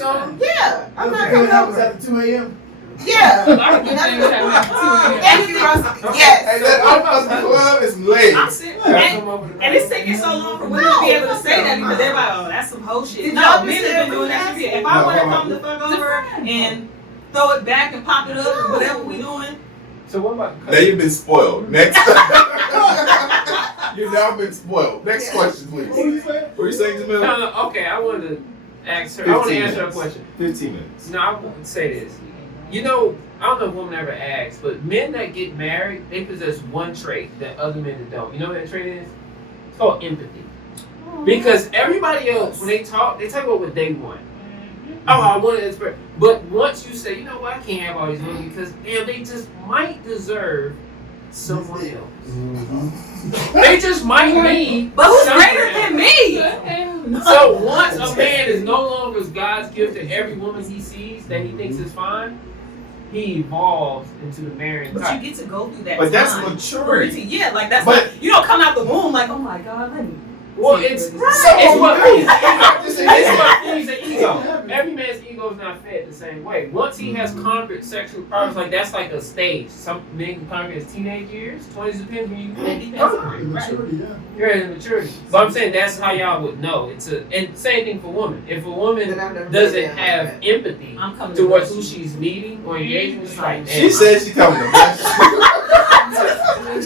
on. yeah, I'm not coming over. After 2 a.m. Yeah. A lot of good things happen. Thank you, Ross. Hey, Yes. that I'm the club is late. I'm sitting, and it's taking so long for women to be able to say that because they're like, oh, that's some whole shit. Did No, y'all men just have been say doing that everything shit. If No, I want to hold come the fuck over and throw it back and pop it up, whatever we doing. So what about Now you've been spoiled. Next. You've now been spoiled. Next question, please. What are you saying? What are you saying, Jamil? No, okay, I wanted to ask her. I want to 15 answer her minutes. question. 15 minutes. No, I want to say this. You know, I don't know if women ever ask, but men that get married, they possess one trait that other men don't. You know what that trait is? It's called empathy. Because everybody else, when they talk about what they want. Oh, I want it this. But once you say, you know what, I can't have all these women because damn, they just might deserve someone else. Mm-hmm. They just might need. But who's something greater else. than me? So once a man is no longer God's gift to every woman he sees that he thinks is fine, he evolves into the marrying But type. you get to go through that But that's time. maturity. Yeah, like that's But- not, you don't come out the womb like, oh my God, let me. Well, it's So what you- feeds the ego. Every man's ego is not fed the same way. Once he has conquered sexual problems, like that's like a stage. Some men can conquer his teenage years, 20s depends when you conquer it. Maturity, yeah. You're in maturity. But I'm saying that's how y'all would know. And same thing for women. If a woman Then I've never doesn't been there. have empathy I'm coming towards to who she's meeting or engaging with, she's like, She damn, said she coming to bless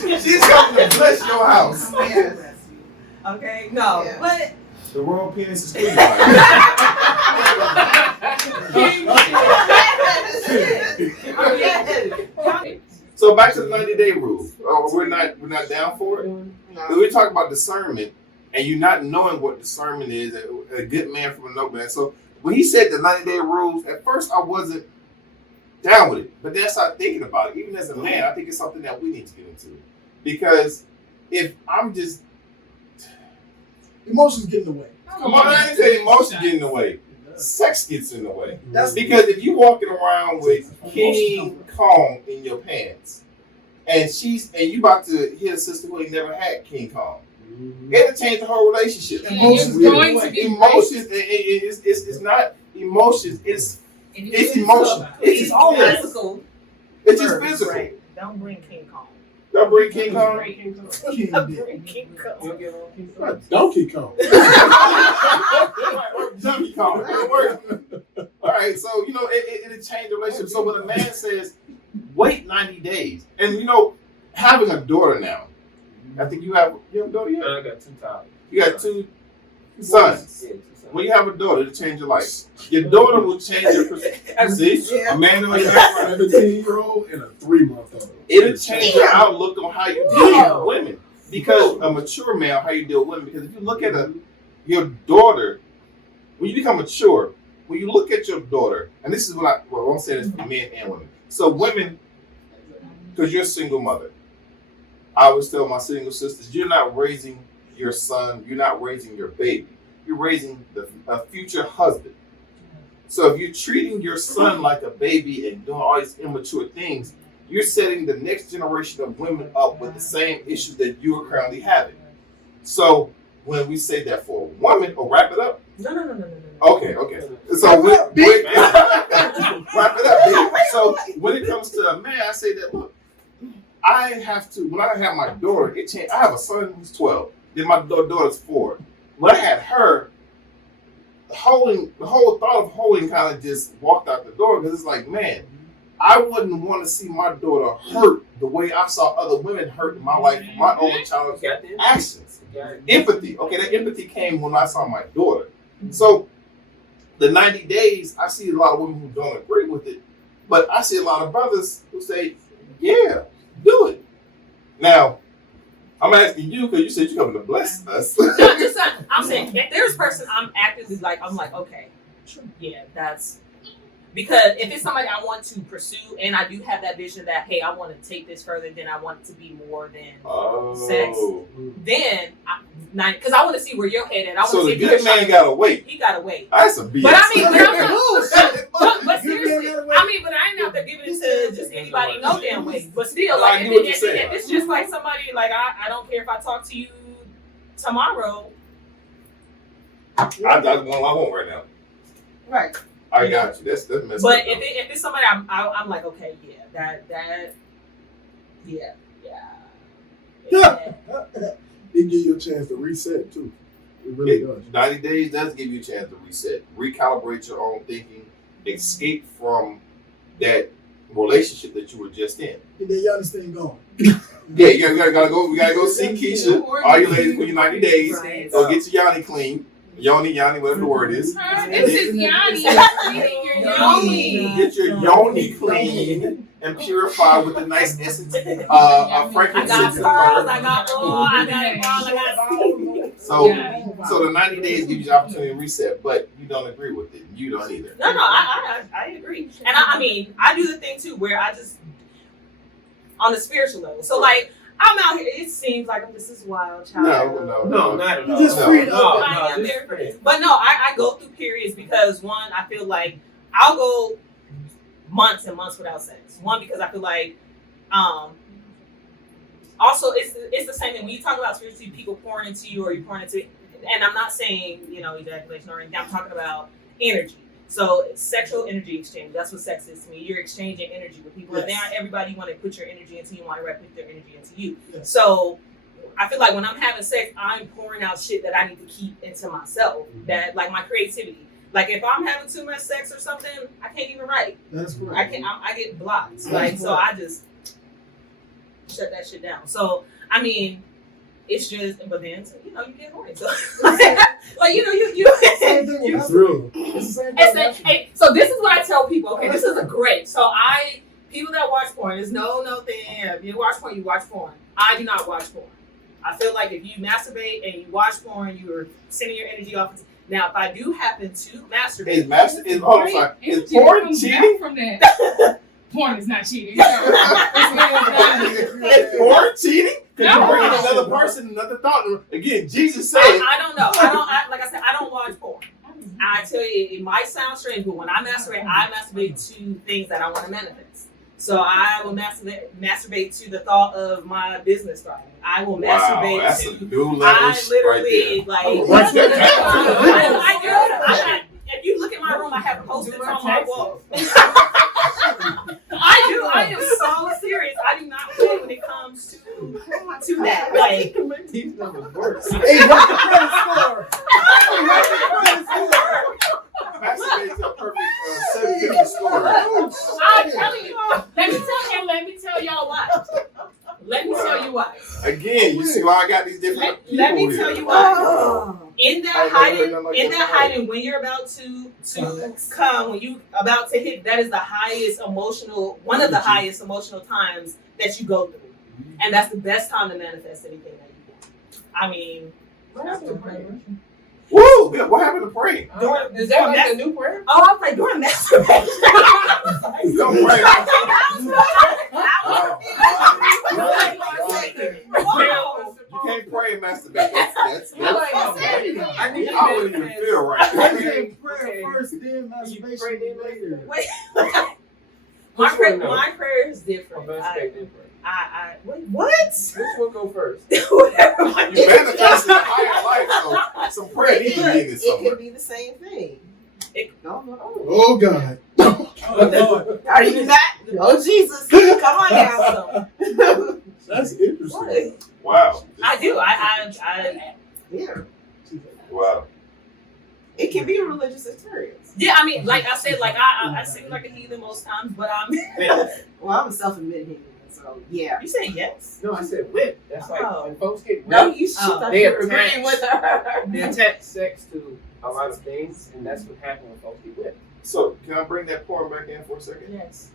you. She's coming to bless your house. Yes. Okay, no, Yeah. but The world penis is clean. So back to the 90-day rule. Oh, we're not down for it. No. We talk about discernment, and you not knowing what discernment is. A good man from a no man. So when he said the 90-day rules, at first I wasn't down with it, but then I started thinking about it. Even as a man, I think it's something that we need to get into, because if I'm just Emotions get in the way. come on, I ain't saying emotion get in the way. Sex gets in the way. That's Because if you walking around with King Kong in your pants, and you about to hit a sister who ain't never had King Kong, it'll change the whole relationship. Emotions It's going get to in be Emotions, it's not emotions. It's emotion. It's just all that. physical. It's just first, physical. right? Don't bring King Kong. Don't bring King Kong. the way. Don't bring King Kong. Donkey Kong. Donkey Kong. It'll work. All right, so it'll change the relationship. So when a man says, "Wait 90 days," and having a daughter now, I think you have a daughter yet? I got 2 toddlers. You got 2 sons. Yeah, 2 sons. When you have a daughter, it'll change your life. Your daughter will change your perspective. See, Yeah. a man on your back. 17-year-old and a 3-month-old. It'll change your outlook on how you deal with women. Because a mature male, how you deal with women. Because if you look at your daughter, when you become mature, when you look at your daughter, and this is what I'm saying is for men and women. So women, because you're a single mother, I always tell my single sisters, you're not raising your son, you're not raising your baby. You're raising a future husband. So if you're treating your son like a baby and doing all these immature things, you're setting the next generation of women up with the same issues that you are currently having. So when we say that for a woman, wrap it up. No. Okay. So wrap it up, big. So when it comes to a man, I say that look, I have to. When I have my daughter, it changed. I have a son who's 12. Then my daughter's 4. When I had her, the whole thought of holding kind of just walked out the door, because it's like, man, I wouldn't want to see my daughter hurt the way I saw other women hurt in my life for my own child's actions. Empathy. Okay, that empathy came when I saw my daughter. So the 90 days, I see a lot of women who don't agree with it, but I see a lot of brothers who say, yeah, do it. Now, I'm asking you because you said you're coming to bless us. I'm saying if there's a person I'm actively I'm like, okay, yeah, that's because if it's somebody I want to pursue and I do have that vision that, hey, I want to take this further, then I want it to be more than sex. Then, because I want to see where your head at. I want So to the see if good man gotta wait. He gotta wait. That's a BS. But I mean, but Good seriously, man gotta wait. I mean, but I ain't out there giving it to just anybody no damn way. But still, No, like, I get what you're if saying. it's just like somebody, like, I don't care if I talk to you tomorrow. I won't right now. Right. I got you. That's messed But up. if it's somebody I'm like, okay, yeah, It give you a chance to reset too. It really does. 90 days does give you a chance to reset, recalibrate your own thinking, escape from that relationship that you were just in. And then y'all understand going. Yeah, you gotta go. We gotta go see Keisha. All you ladies for your 90 days. Right. Go get your yoni clean. Yoni, whatever the word is. This is Yanni. Your Yanni. Get your yoni clean and purify with a nice essence, I got frankincense. pearls, I got oil, I got pearls, I got So the 90 days gives you the opportunity to reset, but you don't agree with it. You don't either. No, I agree. And I mean, I do the thing too where on the spiritual level. So like I'm out here. It seems like this is wild, child. No, not at all. You just freed up. I am very free. But no, I go through periods because one, I feel like I'll go months and months without sex. One, because I feel like also it's the same thing when you talk about spirituality, people pouring into you or you pouring into, and I'm not saying ejaculation or anything. I'm talking about energy. So sexual energy exchange, that's what sex is to me. You're exchanging energy with people. Yes. And now everybody want to put your energy into you, want to replicate their energy into you. Yes. So I feel like when I'm having sex, I'm pouring out shit that I need to keep into myself. That like my creativity. Like if I'm having too much sex or something, I can't even write. That's right. I get blocked. Like so I just shut that shit down. So I mean, it's just, but then you get horny. So like you. It's true. So this is what I tell people. Okay, this is a great. So people that watch porn, there's no thing. If you watch porn, you watch porn. I do not watch porn. I feel like if you masturbate and you watch porn, you're sending your energy off. Now, if I do happen to masturbate, is porn cheating? From that. Porn is not cheating. Is porn cheating? Because you bring another person, another thought. Again, Jesus said. I don't know. Like I said, I don't watch porn. I tell you, it might sound strange, but when I masturbate to things that I want to manifest. So I will masturbate to the thought of my business thriving. I will masturbate that's to. A new level I literally right I if you look at my room, I have posters on my wall. I am so serious. I do not play when it comes to that. Like These numbers worse. Hey, what's the credit score? Masturbate to a perfect 750 score. I'm telling you. Let me tell y'all why. Let me tell you why. Again, you see why I got these different people Let me here. tell you why. In that hiding, when you're about to come, when you about to hit, that is the highest one of the highest emotional times that you go through, and that's the best time to manifest anything that you want. I mean, woo! What happened to praying? Is that like a new prayer? Oh, I was like during masturbation. Don't pray. You can't pray and masturbate. That's I need I wouldn't even feel right. I said prayer first, then masturbation later. Wait. My prayer is different. Wait, what? Which one go first? Whatever. You manifest in a higher life, so some prayer needs to be in it It somewhere. could be the same thing. Oh God. Are you not? Oh Jesus! Come on now. That's interesting. Wow. I do. Yeah. Wow. It can be a religious experience. Yeah, I mean, like I said, like I seem like a heathen most times, but I'm. Well, I'm a self-admitted heathen, so yeah. You saying yes? No, I said whip. That's like when folks get No, whipped, you should. they You're attach- agreeing with her. they attach sex to a lot of things, and that's what happens when folks get whipped. So, can I bring that porn back in for a second? Yes.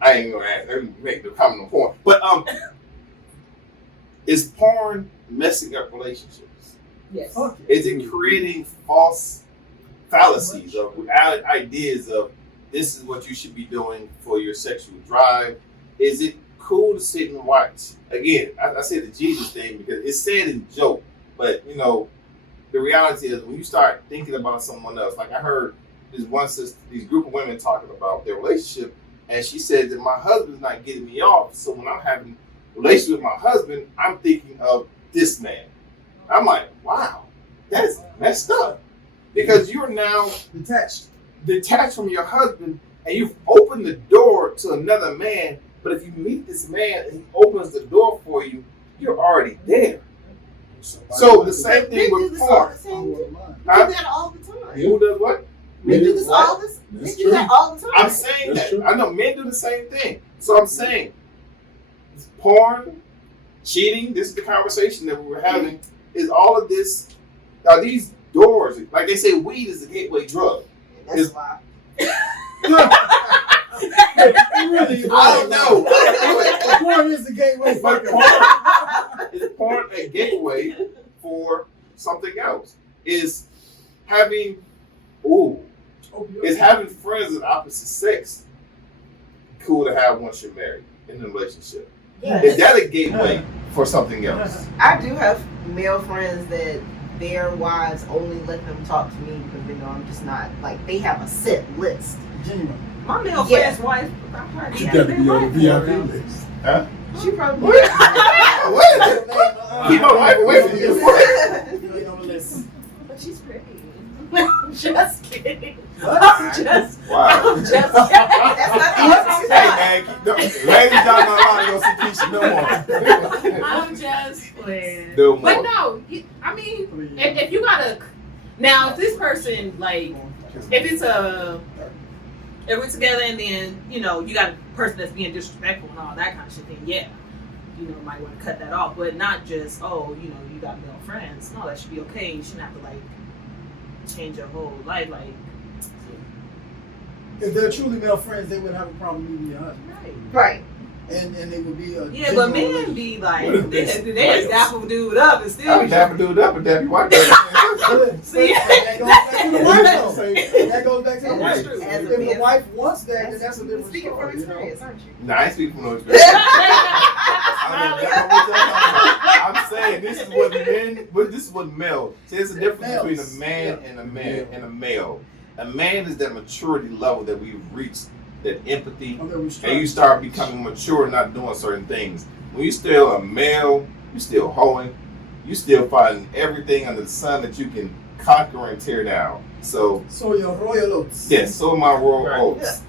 I ain't gonna ask, make the comment on porn. But is porn messing up relationships? Yes. Is it creating false fallacies of ideas of this is what you should be doing for your sexual drive? Is it cool to sit and watch? Again, I say the Jesus thing because it's said in joke, but the reality is when you start thinking about someone else, like I heard this group of women talking about their relationship, and she said that my husband's not getting me off, so when I'm having a relationship with my husband, I'm thinking of this man. I'm like, wow, that's messed up. Because you're now detached from your husband, and you've opened the door to another man, but if you meet this man and he opens the door for you, you're already there. So the same thing with porn. We do that all the time. Who does what? We do this all this. We do that all the time. I'm saying that. I know men do the same thing. So I'm saying porn, cheating, this is the conversation that we were having, is all of this, are these doors, like they say weed is a gateway drug. That's why. Really, I don't know. Porn is the gateway. But is porn a gateway for something else? Is having friends of opposite sex cool to have once you're married in a relationship. Yes. Is that a gateway for something else? I do have male friends that their wives only let them talk to me because they know I'm just not like they have a set list. My male Yeah. friend's wife, I heard She he got to had be been on the wife for VIP her. list. Huh? She probably. What? Keep my wife away from you. But she's pretty. Just kidding. Just Wow. kidding. That's not the answer. Hey man, ladies, y'all not allowed to go see Keisha no more. I'm just playing. No But more. no, I mean, if you gotta, Now, if this person, like, if we're together and then, you know, you got a person that's being disrespectful and all that kind of shit, then yeah, you know, might want to cut that off. But not just, oh, you know, you got male friends. No, that should be okay. You shouldn't have to, like, change your whole life. Like, If they're truly male friends, they wouldn't have a problem meeting your husband. Right. And they would be a yeah, but genuine men be like, What if they it's dap a dude up and still I'm be dapper dude up and dapper wife. relationship. See? That goes back to the wife though. That goes back to the That's wife. true. As a If the man, wife wants that, then that's a different speaking from story. You know? experience, aren't you? Nah, I ain't speaking from no experience. I'm saying this is what men, but this is what male. See, there's a difference between a man and a man and a male. A man is that maturity level that we've reached, that empathy, and you start becoming mature and not doing certain things. When you're still a male, you're still hoeing, you still fighting everything under the sun that you can conquer and tear down. So your royal oats. yes, so my royal Right. oats.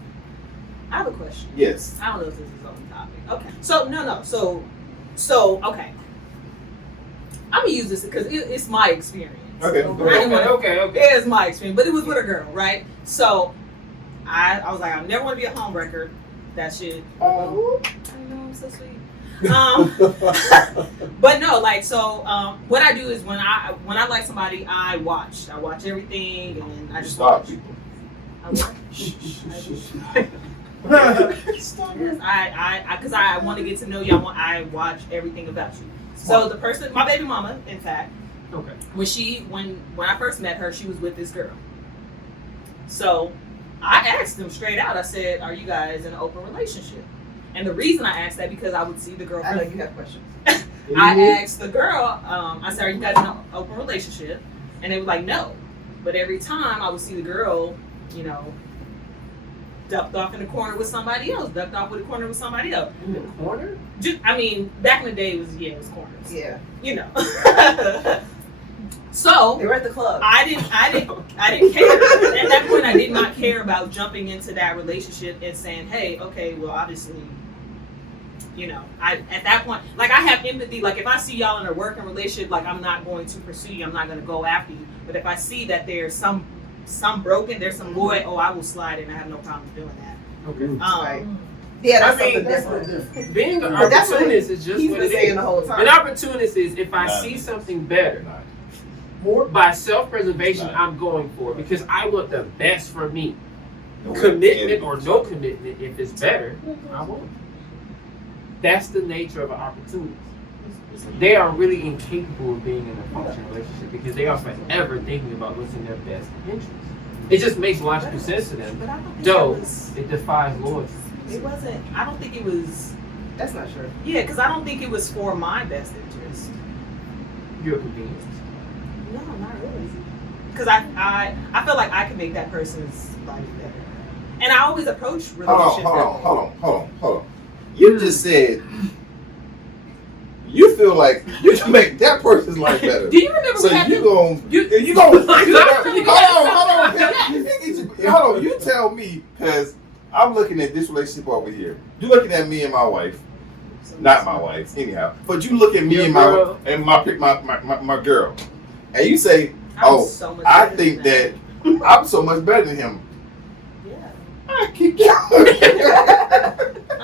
I have a question. Yes. I don't know if this is on topic. Okay. So okay. I'm gonna use this because it's my experience. Okay. Okay. It's my experience, but it was with a girl, right? So I was like, I never want to be a homewrecker. That shit. Oh. I know, I'm so sweet. But no, like so. What I do is when I like somebody, I watch everything, and I just Stop watch. people. I watch. Because I want to get to know you. I watch everything about you. So the person, my baby mama, in fact, Okay. when I first met her, she was with this girl. So I asked them straight out. I said, "Are you guys in an open relationship?" And the reason I asked that because I would see the girl. I know you have questions. I asked the girl. I said, "Are you guys in an open relationship?" And they were like, "No." But every time I would see the girl, you know, ducked off in the corner with somebody else. Ducked off with the corner with somebody else. In the corner? I mean, back in the day, it was corners. Yeah. You know. So They were at the club. I didn't care. At that point, I did not care about jumping into that relationship and saying, "Hey, okay, well, obviously, you know." At that point, like I have empathy. Like if I see y'all in a working relationship, like I'm not going to pursue you. I'm not going to go after you. But if I see that there's some broken, there's some void, I will slide in. I have no problem doing that. Okay. Right. Yeah, that's I mean, something That's different. different. Being an But that's what opportunist is just He's what been it saying is. the whole time. An opportunist is if I see something better, More by self-preservation, I'm going for it because I want the best for me. Commitment or no commitment, if it's better, I want it. That's the nature of an opportunist. They are really incapable of being in a functional relationship because they are forever thinking about what's in their best interest. It just makes logical sense to them, But I don't think though it defies loyalty. it wasn't. I don't think it was. That's not true. Yeah, because I don't think it was for my best interest. Your convenience. No, not really. Because I feel like I can make that person's life better. And I always approach relationships. Hold on. You just said you feel like you can make that person's life better. Do you remember So we had you the- gon' hold on. You tell me because I'm looking at this relationship over here. You're looking at me and my wife, not my wife, anyhow. But you look at me Your and girl. my girl, and you say, I'm "Oh, so much I better think than that I'm so much better than him." Yeah, I keep going.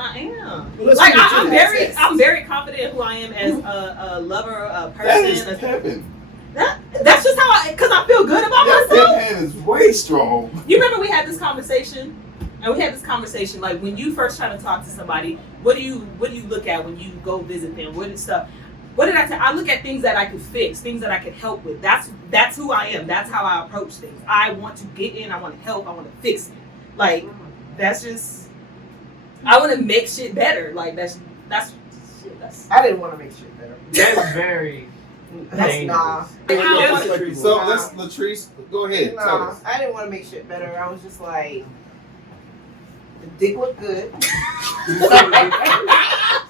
I am. Well, let's Like get to I'm that. I'm very confident in who I am as a lover, a That is person. heaven. That's just how because I feel good about That myself. hand is way strong. You remember we had this conversation, and we had this conversation like when you first try to talk to somebody, what do you look at when you go visit them? What did I say? I look at things that I could fix, things that I could help with. That's who I am. That's how I approach things. I want to get in. I want to help. I want to fix it. Like that's just I want to make shit better. Like that's shit. That's I didn't want to make shit better. That's very That's nah. dangerous. So let's Latrice, go ahead. Tell Nah, us. I didn't want to make shit better. I was just like, the dick looked good.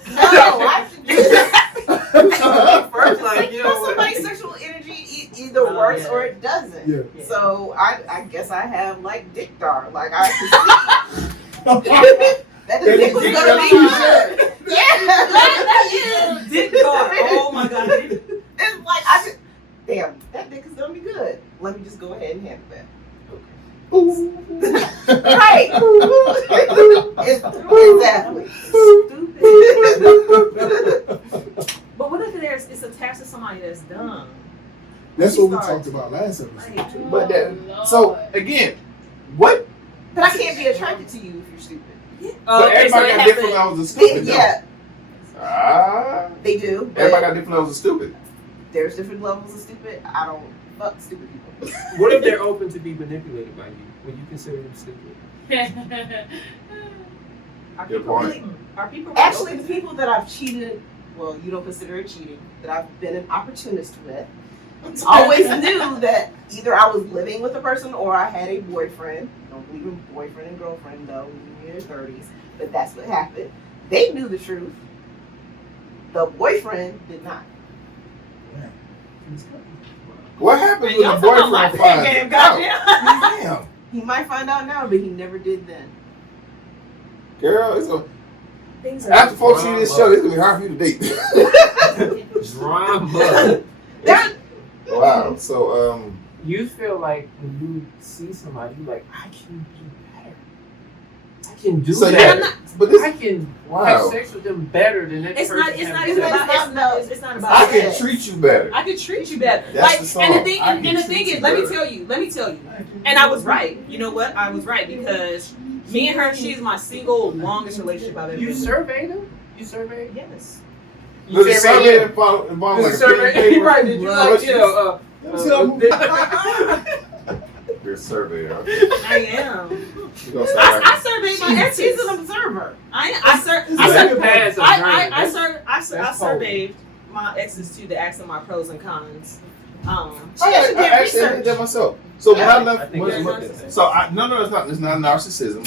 No, I should do first, like, you know, somebody's sexual energy either works or it doesn't. Yeah. So I guess I have like dick dar. Like I can see that the dick was gonna be good. Yeah, that is dick dart. Oh my god. it's like I just damn that dick is gonna be good. Let me just go ahead and handle that. Right. Exactly. But what if it's attached to somebody that's dumb? That's what we talked about last episode too. But so again, what? But I can't be attracted to you if you're stupid. But everybody got different levels of stupid. though. Yeah, They do. But everybody got different levels of stupid. there's different levels of stupid. I don't fuck stupid people. What if they're open to be manipulated by you? Would you consider them stupid? Are Good people point. really? Are people Actually, really the people that I've cheated, well, you don't consider it cheating, that I've been an opportunist with, always knew that either I was living with a person or I had a boyfriend. I don't believe in boyfriend and girlfriend though, in your 30s, but that's what happened. They knew the truth. The boyfriend did not. What happens when Y'all a talking about my boyfriend finds game, out? goddamn. Damn, He might find out now, but he never did then. girl, it's Things are after folks see this show, it's gonna be hard for you to date. Drama. There, Wow. So You feel like when you see somebody, you're like, I can be better. I can do so that. yeah, but this I can have wow. sex with them better than that It's person. not. It's not having even sex. about. It's not about. I that. can treat you better. I could treat you better. That's Like, the song. and the thing, I and can the treat thing you is, let me better. tell you, and I was right. You know what? I was right because me and her, she's my single longest relationship I've ever You been in. surveyed them? You surveyed? Yes. Does the surveyed survey him? involve like You a pen and surveyed? paper? Right? Did you like You're a surveyor. I am. You gonna start I surveyed my exes. she's an observer. I surveyed my exes too to ask them my pros and cons. She actually did I actually did research. that myself. So when I I left, think that's looked narcissism. at that. so no, it's not narcissism.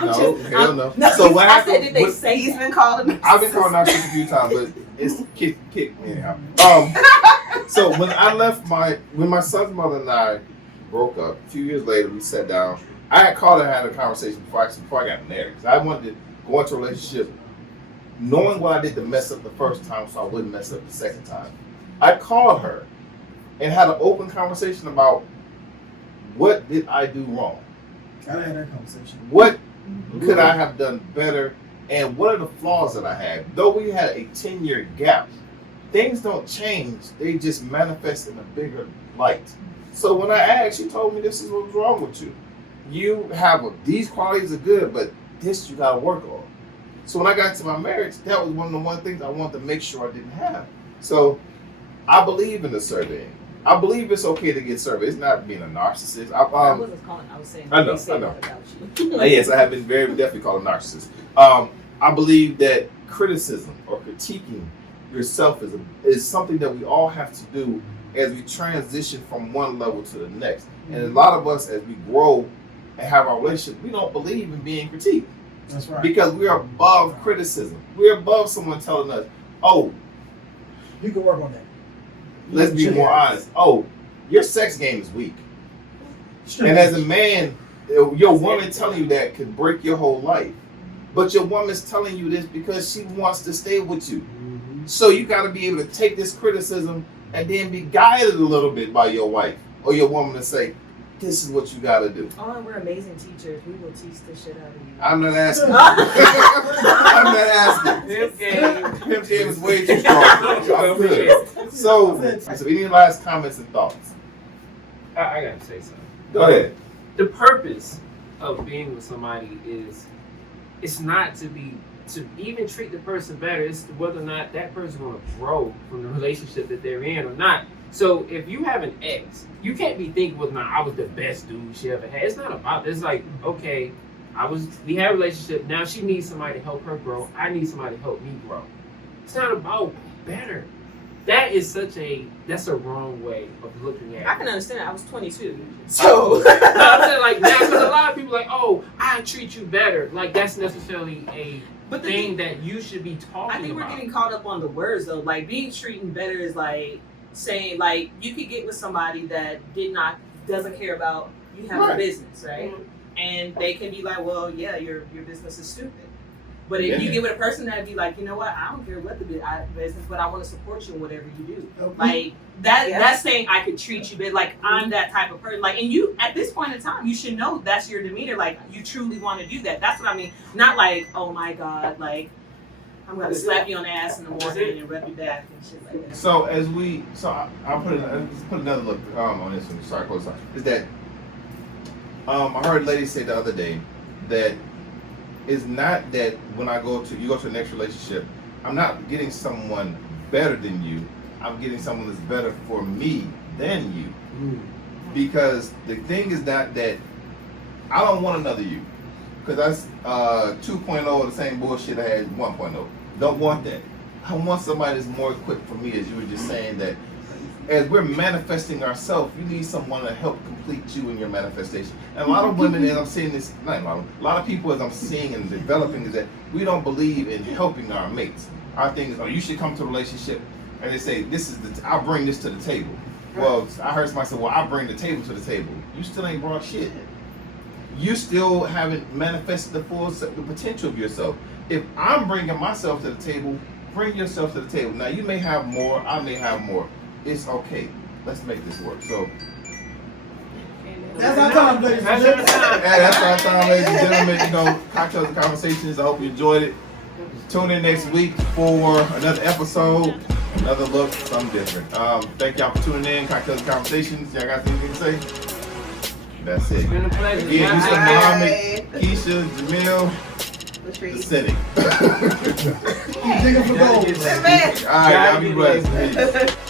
No, Just- hell no. No, So what I happened? said, did they what- say He's that? been called a I've been called narcissist a few times, but it's kick me anyhow. So when I left when my son's mother and I broke up, a few years later, we sat down. I had called her and had a conversation before I got married because I wanted to go into a relationship knowing what I did to mess up the first time so I wouldn't mess up the second time. I called her and had an open conversation about what did I do wrong? Gotta have that conversation. What could I have done better? And what are the flaws that I had? Though we had a 10-year gap, things don't change. They just manifest in a bigger light. So when I asked, she told me this is what's wrong with you. You have these qualities are good, but this you gotta work on. So when I got into my marriage, that was one of the things I wanted to make sure I didn't have. So I believe in the surveying. I believe it's okay to get surveyed. It's not being a narcissist. I wasn't calling. I was saying. I know, they said I know. that about you. Yes, I have been very definitely called a narcissist. I believe that criticism or critiquing yourself is something that we all have to do as we transition from one level to the next. And a lot of us, as we grow and have our relationship, we don't believe in being critiqued That's right. because we are above criticism. We're above someone telling us, "Oh, You can work on that. let's be more honest. Oh, your sex game is weak." And as a man, your woman telling you that could break your whole life. But your woman's telling you this because she wants to stay with you. So you got to be able to take this criticism and then be guided a little bit by your wife or your woman to say, this is what you got to do. Oh, and we're amazing teachers. We will teach the shit out of you. I'm not asking. I'm not asking. Pimp game. Pimp game is way too strong. I'm good. So any last comments and thoughts? I gotta say something. Go ahead. The purpose of being with somebody is, it's not to even treat the person better. It's whether or not that person's going to grow from the relationship that they're in or not. So if you have an ex, you can't be thinking, well, nah, I was the best dude she ever had. It's not about this. It's like, okay, we had a relationship. Now she needs somebody to help her grow. I need somebody to help me grow. It's not about better. That's a wrong way of looking at it. I can understand. I was 22, so. No, I'm saying like now, because a lot of people are like, oh, I treat you better. Like that's necessarily a But thing that you should be talking about. I think we're getting caught up on the words though. Like being treated better is like saying like you could get with somebody that doesn't care about you have a business, right? And they can be like, well, yeah, your business is stupid. But if you get with a person that'd be like, you know what, I don't care what the business, but I want to support you in whatever you do. Okay. Like that's saying I could treat you better. Like I'm that type of person. Like, and you at this point in time, you should know that's your demeanor. Like you truly want to do that. That's what I mean. Not like, oh my God, like I'm gonna slap you on the ass in the morning and rub your back and shit like that. So I'll put another look on this one. Sorry, close on. Is that I heard a lady say the other day that it's not that when you go to the next relationship, I'm not getting someone better than you. I'm getting someone that's better for me than you. Because the thing is not that I don't want another you. Because that's 2.0 the same bullshit I had 1.0. Don't want that. I want somebody that's more equipped for me, as you were just saying, that as we're manifesting ourselves, you need someone to help complete you in your manifestation. And a lot of women, as I'm seeing this, a lot of people as I'm seeing and developing, is that we don't believe in helping our mates. Our thing is, oh, you should come to a relationship, and they say, I'll bring this to the table. Well, I heard somebody say, well, I'll bring the table to the table. You still ain't brought shit. You still haven't manifested the potential of yourself. If I'm bringing myself to the table, bring yourself to the table. Now, you may have more, I may have more. It's okay. Let's make this work. So That's our time, ladies and gentlemen. that's our time, ladies and gentlemen. You know, Cocktails and Conversations. I hope you enjoyed it. Tune in next week for another episode, another look, something different. Thank y'all for tuning in. Cocktails and Conversations. Y'all got anything to say? That's it. It's been a pleasure. Again, Yusuf Bye. Muhammad, Keisha, Jamil, the Cynic. Digging for gold. All right, y'all be blessed. Peace.